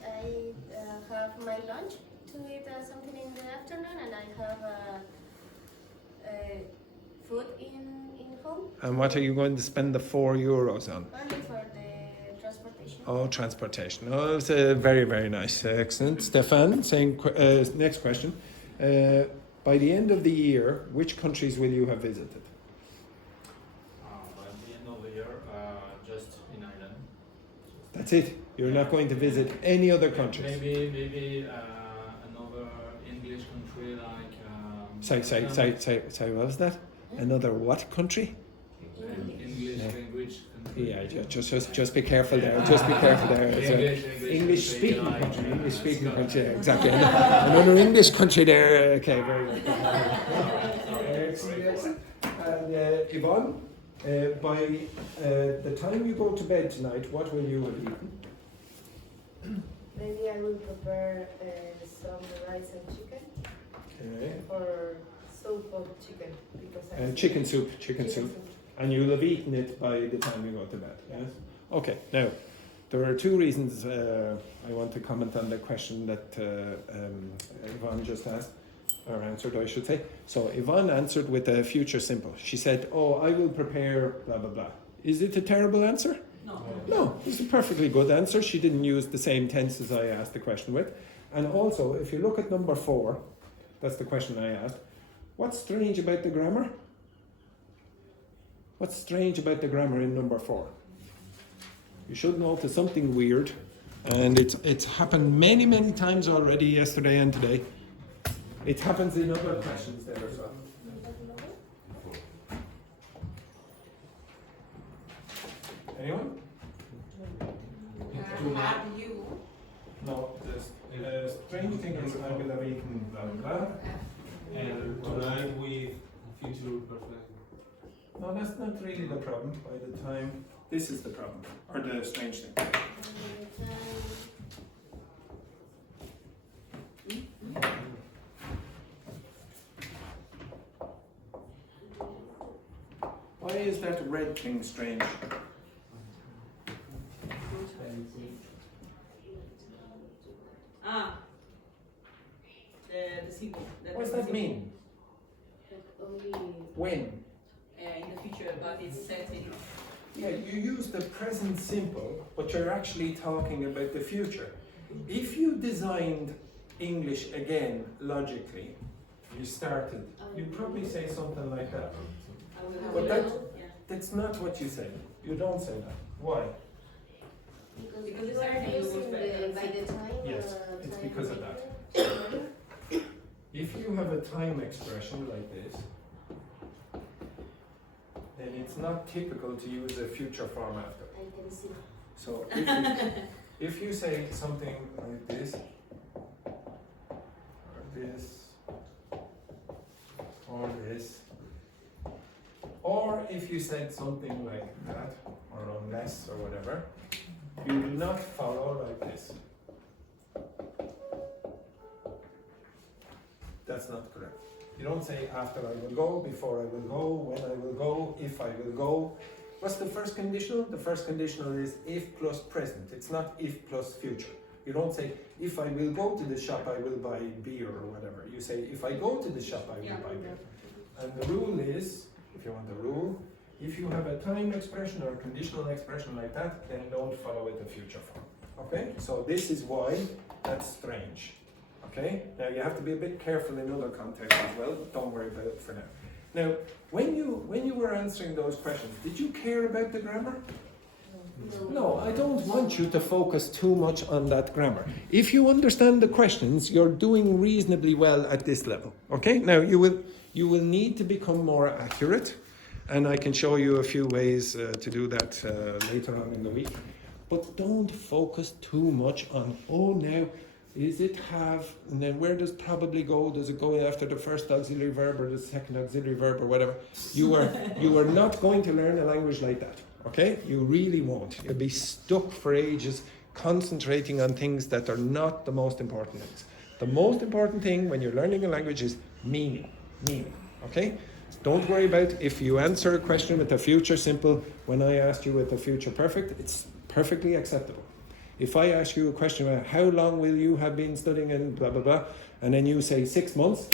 have my lunch to eat something in the afternoon, and I have food in home. And what are you going to spend the 4 euros on? Only for the transportation. Oh, transportation. Oh, it's very, very nice. Excellent. Stefan, saying next question. By the end of the year, which countries will you have visited? By the end of the year, just in Ireland. That's it. You're not going to visit any other countries. Maybe another English country like. Sorry. What was that? Another what country? English language country. Yeah, just be careful there. Just be careful there. English speaking country. English speaking country. Yeah, exactly. Another English country there. Okay, very good. Excellent. And Yvonne, by the time you go to bed tonight, what will you have eaten? Maybe I will prepare some rice and chicken. Okay. Or soup of chicken. Because Chicken soup. And you'll have eaten it by the time you go to bed, yes? Okay, now, there are 2 reasons I want to comment on the question that Yvonne just asked, or answered, I should say. So Yvonne answered with a future simple. She said, oh, I will prepare blah, blah, blah. Is it a terrible answer? No, it's a perfectly good answer. She didn't use the same tense as I asked the question with. And also, if you look at number 4, that's the question I asked, what's strange about the grammar? What's strange about the grammar in number 4? You should notice something weird, and it's happened many, many times already yesterday and today. It happens in other questions there as well. Anyone? Have you? No, the strange thing is I will have eaten blah blah, and tonight with future perfect. no, that's not really the problem. By the time this is the problem, or the strange thing. Why is that red thing strange? The symbol. What does that mean? Only When? In the future, but it's set in. Yeah, you use the present simple, but you're actually talking about the future. If you designed English again logically, you started, you'd probably say something like that. But that's not what you say. You don't say that. Why? because you are using by the time. Yes, it's because of that. If you have a time expression like this, then it's not typical to use a future form after. I can see. So if you say something like this, or this, or this, or if you said something like that, or unless, or whatever, you will not follow like this. That's not correct. You don't say after I will go, before I will go, when I will go, if I will go. What's the first conditional? The first conditional is if plus present. It's not if plus future. You don't say if I will go to the shop, I will buy beer or whatever. You say if I go to the shop, I will buy beer. And the rule is, if you want the rule, if you have a time expression or a conditional expression like that, then don't follow it the future form. Okay? So this is why that's strange. Okay? Now you have to be a bit careful in other contexts as well, but don't worry about it for now. Now, when you were answering those questions, did you care about the grammar? No, I don't want you to focus too much on that grammar. If you understand the questions, you're doing reasonably well at this level. Okay? Now you will need to become more accurate, and I can show you a few ways to do that later on in the week. But don't focus too much on, oh now, is it have, and then where does probably go? Does it go after the first auxiliary verb or the second auxiliary verb or whatever? You are not going to learn a language like that, okay? You really won't. You'll be stuck for ages concentrating on things that are not the most important things. The most important thing when you're learning a language is meaning, okay? Don't worry about if you answer a question with the future simple. When I asked you with the future perfect, it's perfectly acceptable. If I ask you a question about how long will you have been studying and blah, blah, blah, and then you say 6 months,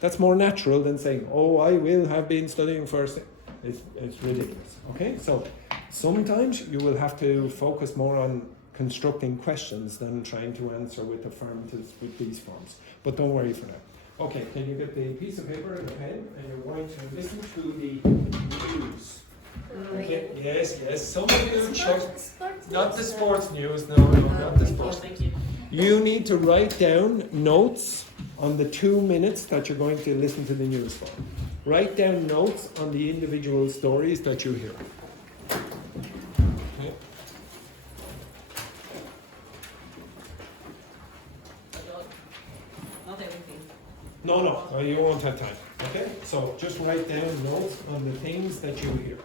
that's more natural than saying, oh, I will have been studying for it's ridiculous, okay? So sometimes you will have to focus more on constructing questions than trying to answer with affirmatives with these forms. But don't worry for now. Okay, can you get the piece of paper and a pen, and you're going to listen to the news. Okay. Yes. Some of you check. Not the sports news, no, not the sports. You need to write down notes on the 2 minutes that you're going to listen to the news for. Write down notes on the individual stories that you hear. Okay. Not everything. No, you won't have time. Okay? So just write down notes on the things that you hear.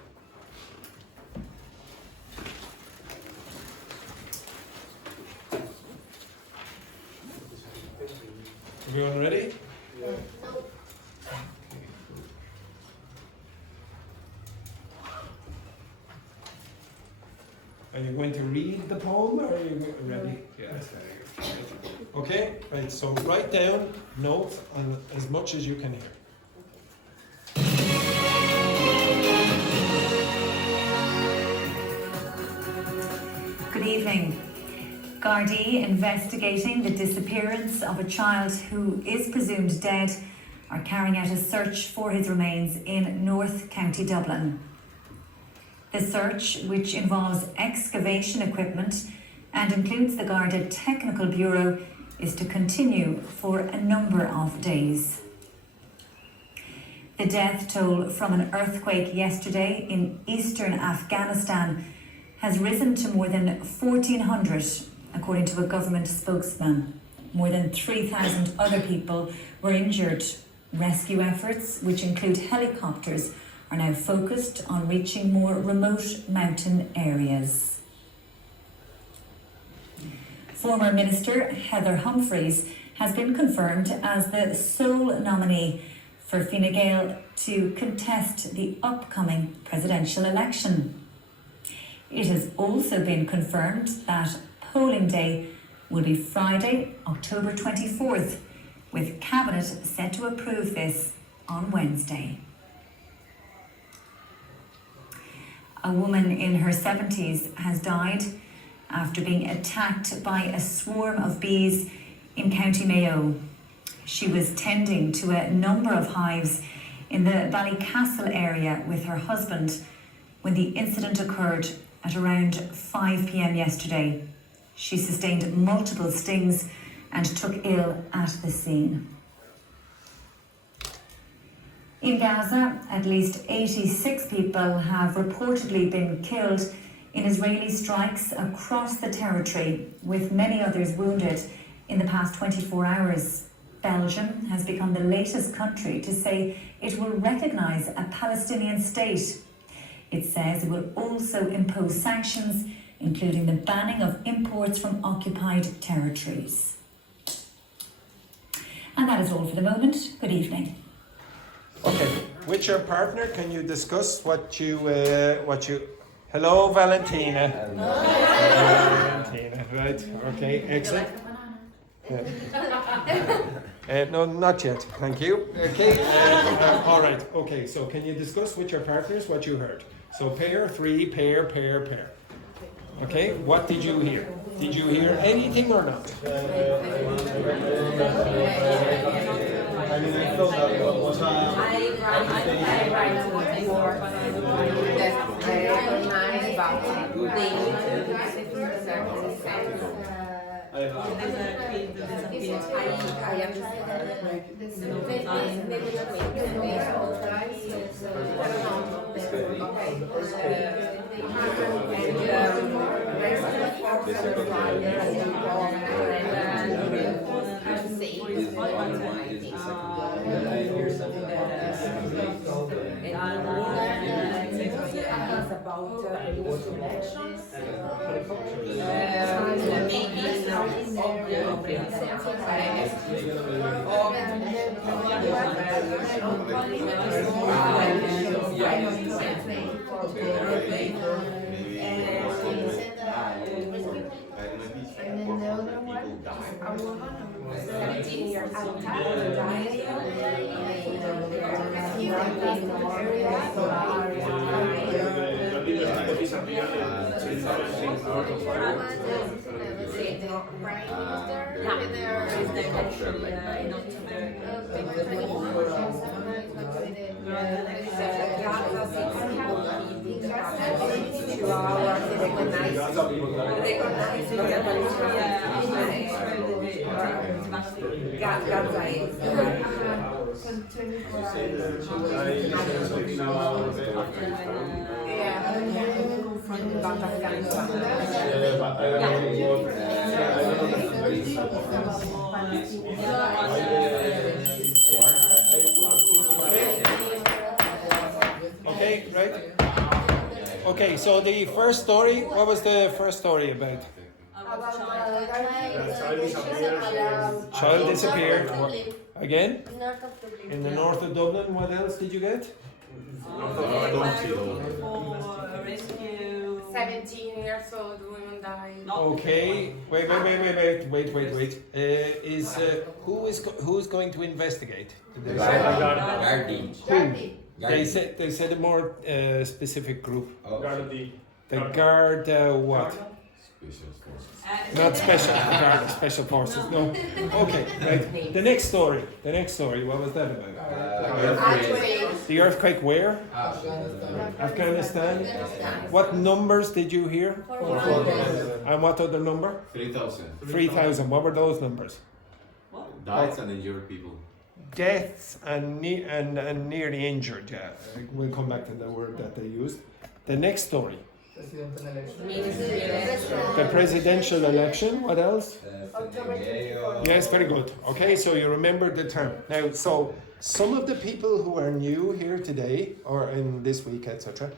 Everyone ready? No. Are you going to read the poem or are you ready? Yes. Okay, right, so write down notes on as much as you can hear. Good evening. Gardaí investigating the disappearance of a child who is presumed dead are carrying out a search for his remains in North County Dublin. The search, which involves excavation equipment and includes the Garda Technical Bureau, is to continue for a number of days. The death toll from an earthquake yesterday in eastern Afghanistan has risen to more than 1,400, according to a government spokesman. More than 3,000 other people were injured. Rescue efforts, which include helicopters, are now focused on reaching more remote mountain areas. Former Minister Heather Humphreys has been confirmed as the sole nominee for Fine Gael to contest the upcoming presidential election. It has also been confirmed that polling day will be Friday, October 24th, with Cabinet set to approve this on Wednesday. A woman in her 70s has died after being attacked by a swarm of bees in County Mayo. She was tending to a number of hives in the Ballycastle area with her husband when the incident occurred at around 5 p.m. yesterday. She sustained multiple stings and took ill at the scene. In Gaza, at least 86 people have reportedly been killed in Israeli strikes across the territory, with many others wounded in the past 24 hours. Belgium has become the latest country to say it will recognise a Palestinian state. It says it will also impose sanctions, including the banning of imports from occupied territories. And that is all for the moment. Good evening. Okay, with your partner, can you discuss what you Hello, Valentina. Valentina, right? Okay, excellent. No, not yet. Thank you. Okay. All right. Okay. So, can you discuss with your partners what you heard? So, pair, three, pair. Okay. What did you hear? Did you hear anything or not? I mean, I felt that was Okay, right? Okay, so the first story, what was the first story about? Child disappeared. Again? In the north of Dublin. What else did you get? 17 years old woman died. Okay. Wait. Who's going to investigate? Did they say? Gardi. They said a more specific group. Gardi. The guard. What? Not special guard. Special forces. No. Okay. Right. The next story. What was that about? The earthquake where? Afghanistan. What numbers did you hear? 400. And what other number? 3,000. 3,000. What were those numbers? Died and injured people. Deaths and nearly injured. Yeah, we'll come back to the word that they used. The next story. The presidential election. What else? Yes, very good. Okay, so you remember the term. Now, so some of the people who are new here today or in this week, etc.,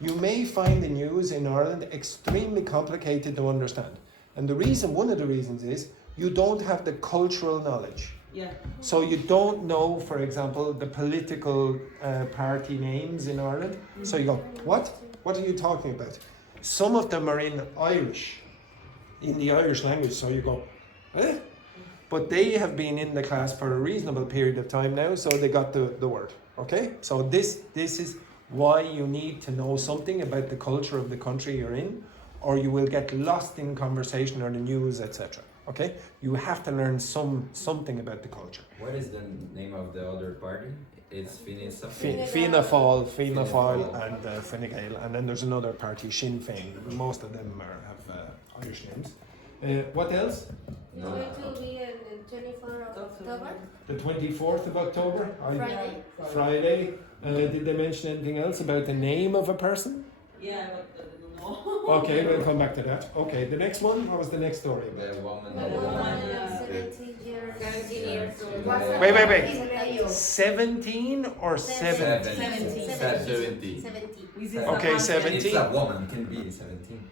you may find the news in Ireland extremely complicated to understand. And one of the reasons is you don't have the cultural knowledge. Yeah. So you don't know, for example, the political party names in Ireland. So you go, what? What are you talking about? Some of them are in the Irish language. So you go, eh? But they have been in the class for a reasonable period of time now, so they got the word. Okay? So this is why you need to know something about the culture of the country you're in, or you will get lost in conversation or the news, etc. Okay? You have to learn something about the culture. What is the name of the other party? It's Fianna Fáil, and Fine Gael, and then there's another party, Sinn Féin. Most of them have Irish names. What else? It's going to be 24th of October. The 24th of October? Friday. Friday. Did they mention anything else about the name of a person? Yeah, but I don't know. Okay, we'll come back to that. Okay, the next one, what was the next story about? The woman. The woman, 17 years. 17 years old. Wait. 17 or 7? 70. 70. Okay, 17. It's a woman, can be 17.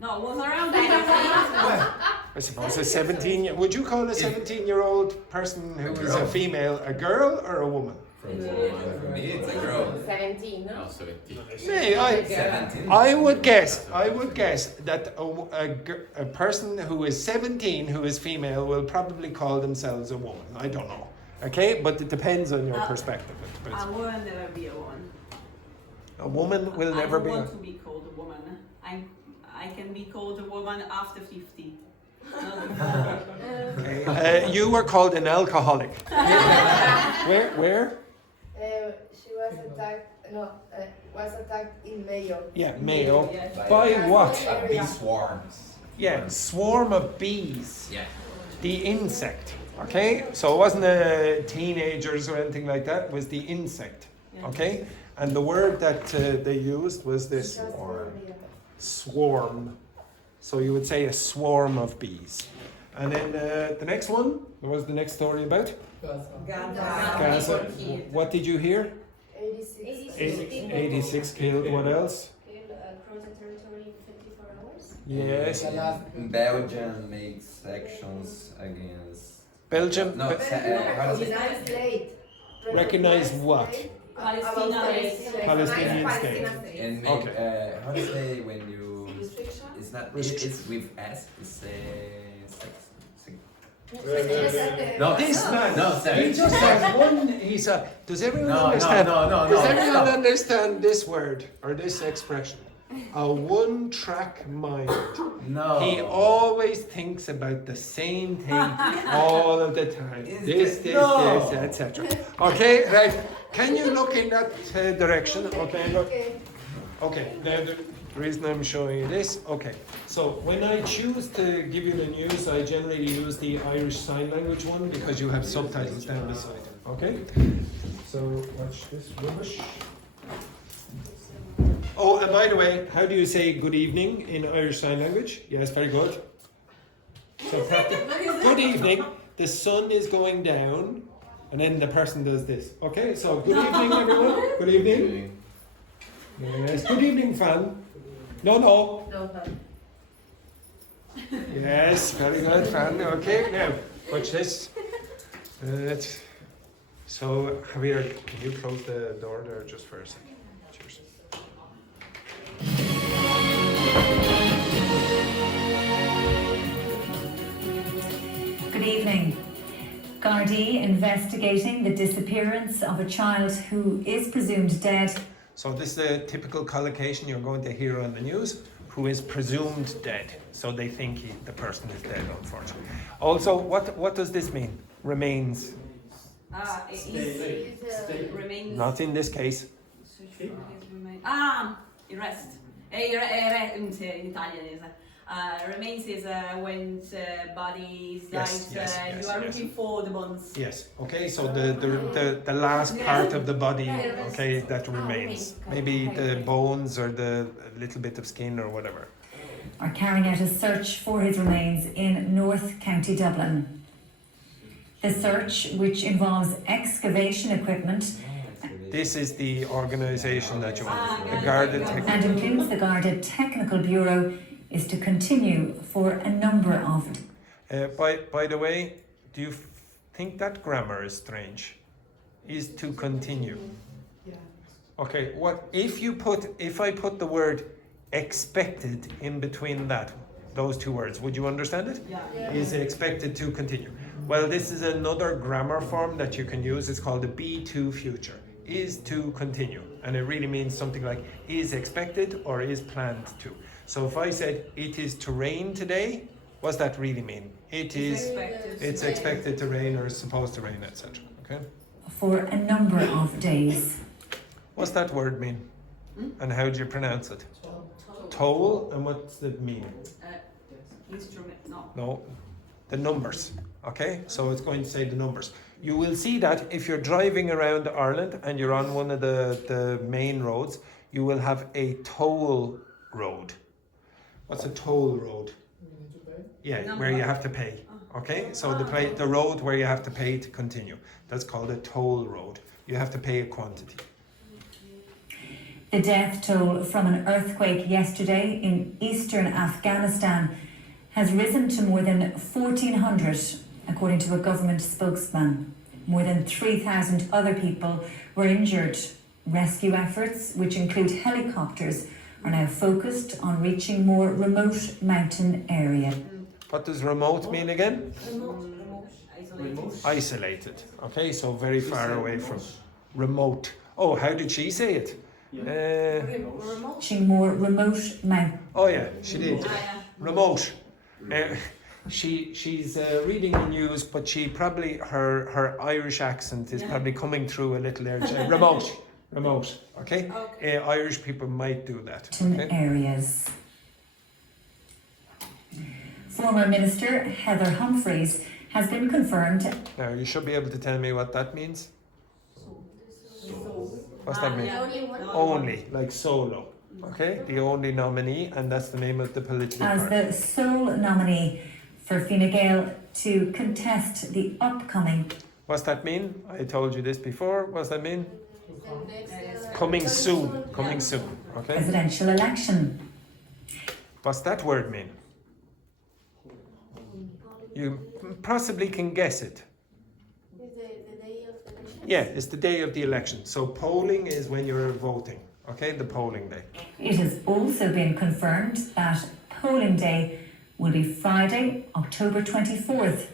No, it was around that. I suppose a 17. Would you call a 17-year-old person who is a female a girl or a woman? For me, it's a girl. 17, no? No, 17. Me, 17. I would guess that a person who is 17 who is female will probably call themselves a woman. I don't know. Okay, but it depends on your perspective. But I will never be a woman. a woman will never be. I don't want to be called a woman. I can be called a woman after 50. Not before. Okay. You were called an alcoholic. Where? She was attacked. No, was attacked in Mayo. Yeah, Mayo. Yes. By what? Bee swarms. Yeah, swarm of bees. Yeah. The insect. Okay, so it wasn't teenagers or anything like that. It was the insect. Okay, and the word that they used was this swarm. So you would say a swarm of bees. And then the next one. What was the next story about? Gaza. What did you hear? 86. 86 killed. What else? Across the territory in 24 hours. Yes. Belgium makes actions against. Belgium. No, how does it? United States. Recognize what? Palestinian state. And make, Okay. how do you say when you? Restriction? It's not. It's with S. It's sex. No, This man. No, He sorry. just has one. He's a. Does everyone No, understand? no. Does everyone Stop. understand this word or this expression? A one-track mind. No. He always thinks about the same thing all of the time. This, No. etc. Okay, right. Can you look in that direction? Okay, look. Okay, now the reason I'm showing you this, okay. So when I choose to give you the news, I generally use the Irish Sign Language one because you have subtitles down the side. Okay? So watch this rubbish. Oh, and by the way, how do you say good evening in Irish Sign Language? Yes, very good. So practice. Good evening. The sun is going down, and then the person does this. Okay, so good evening, everyone. Good evening. Yes, good evening, fan. No. No, Yes, very good, fan. Okay, now watch this. So Javier, can you close the door there just for a second? Cheers. Good evening. Gardaí investigating the disappearance of a child who is presumed dead. So this is a typical collocation you're going to hear on the news, who is presumed dead. So they think the person is dead, unfortunately. Also, what does this mean? Remains. Remains. Not in this case. Arrest. In Italian is. Remains is when bodies Yes, died. You are looking for the bones. Yes. Okay. So the last part of the body, okay, that remains. Maybe the bones or the little bit of skin or whatever. Are carrying out a search for his remains in North County Dublin. The search, which involves excavation equipment This is the organisation that you want. The Garda and includes the Garda Technical Bureau, is to continue for a number of. By the way, do you think that grammar is strange? Is to continue. Okay, what if I put the word expected in between those two words, would you understand it? Yeah. Is expected to continue. Well, this is another grammar form that you can use. It's called the be-to future. Is to continue. And it really means something like is expected or is planned to. So if I said it is to rain today, what's that really mean? It's expected to rain or is supposed to rain, etc. Okay? For a number of days. What's that word mean? And how do you pronounce it? Toll. And what's it mean? Instrument. No. No. the numbers. Okay, so it's going to say the numbers. You will see that if you're driving around Ireland and you're on one of the main roads, you will have a toll road. What's a toll road? Yeah, where you have to pay. Okay, so the road where you have to pay to continue. That's called a toll road. You have to pay a quantity. The death toll from an earthquake yesterday in eastern Afghanistan has risen to more than 1,400, according to a government spokesman. More than 3,000 other people were injured. Rescue efforts, which include helicopters, are now focused on reaching more remote mountain area. What does remote mean again? Isolated. Isolated. Okay, so very far away from remote. Oh, how did she say it? Reaching more remote mountain. Oh yeah, she did. Remote. She's reading the news, but she probably her Irish accent is probably coming through a little there. Remote. Okay. Irish people might do that. Okay? Areas. Former Minister Heather Humphreys has been confirmed. Now you should be able to tell me what that means. What's that mean? Only, like solo. Okay, the only nominee, and that's the name of the political As party. the sole nominee for Fine Gael to contest the upcoming. What's that mean? I told you this before. What's that mean? Coming soon. Coming soon. Okay. Presidential election. What's that word mean? You possibly can guess it. Is the day of the election? Yeah, it's the day of the election. So polling is when you're voting. Okay, the polling day. It has also been confirmed that polling day will be Friday, October 24th,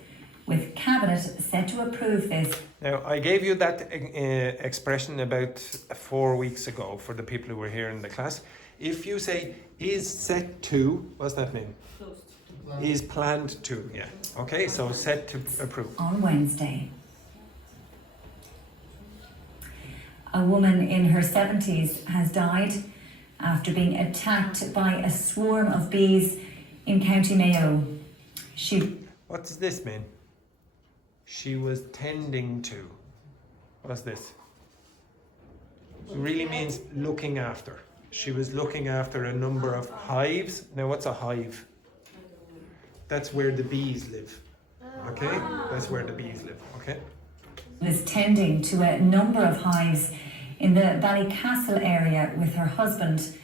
with Cabinet set to approve this. Now, I gave you that expression about 4 weeks ago for the people who were here in the class. If you say is set to, what's that mean? Is planned to, yeah. Okay, so set to approve. On Wednesday. A woman in her 70s has died after being attacked by a swarm of bees in County Mayo. What does this mean? She was tending to. What's this? It really means looking after. She was looking after a number of hives. Now, what's a hive? That's where the bees live. Okay? That's where the bees live. Okay? Was tending to a number of hives in the Ballycastle area with her husband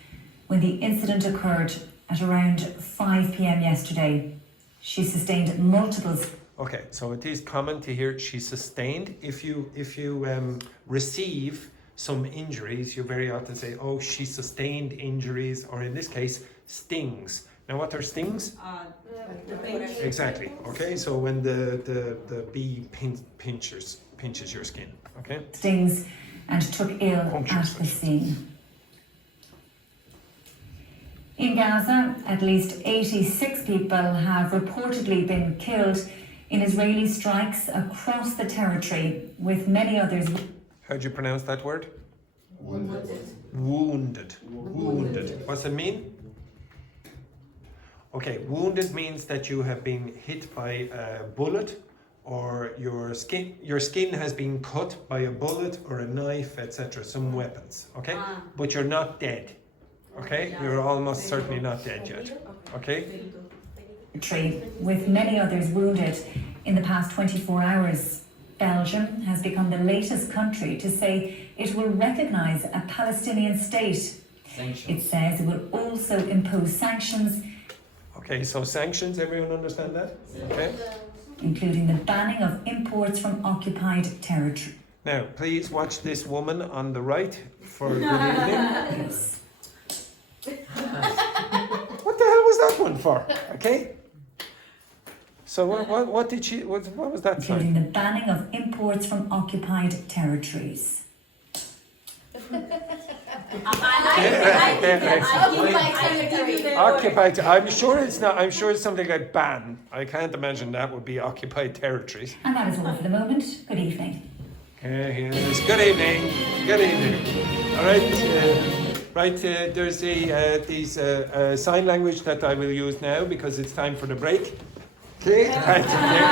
when the incident occurred at around 5 p.m. yesterday. She sustained multiple. Okay, so it is common to hear she sustained. If you receive some injuries, you very often say, "Oh, she sustained injuries," or in this case, stings. Now, what are stings? Exactly. Okay, so when the bee pinches your skin. Okay. Stings and took ill at the scene. In Gaza, at least 86 people have reportedly been killed in Israeli strikes across the territory, with many others. How do you pronounce that word? Wounded. What's it mean? Okay, wounded means that you have been hit by a bullet, or your skin has been cut by a bullet or a knife, etc. Some weapons. Okay, but you're not dead. Okay, you're almost certainly not dead yet. Okay. With many others wounded in the past 24 hours. Belgium has become the latest country to say it will recognise a Palestinian state. It says it will also impose sanctions. Okay, so sanctions, everyone understand that? Okay. Including the banning of imports from occupied territory. Now, please watch this woman on the right for good evening. What the hell was that one for? Okay. So what did she? What was that for? Including the banning of imports from occupied territories. Occupied. I'm sure it's not. I'm sure it's something like ban. I can't imagine that would be occupied territories. And that is all for the moment. Good evening. Yes. Good evening. Good evening. All right. There's these sign language that I will use now because it's time for the break. Okay, right. Okay.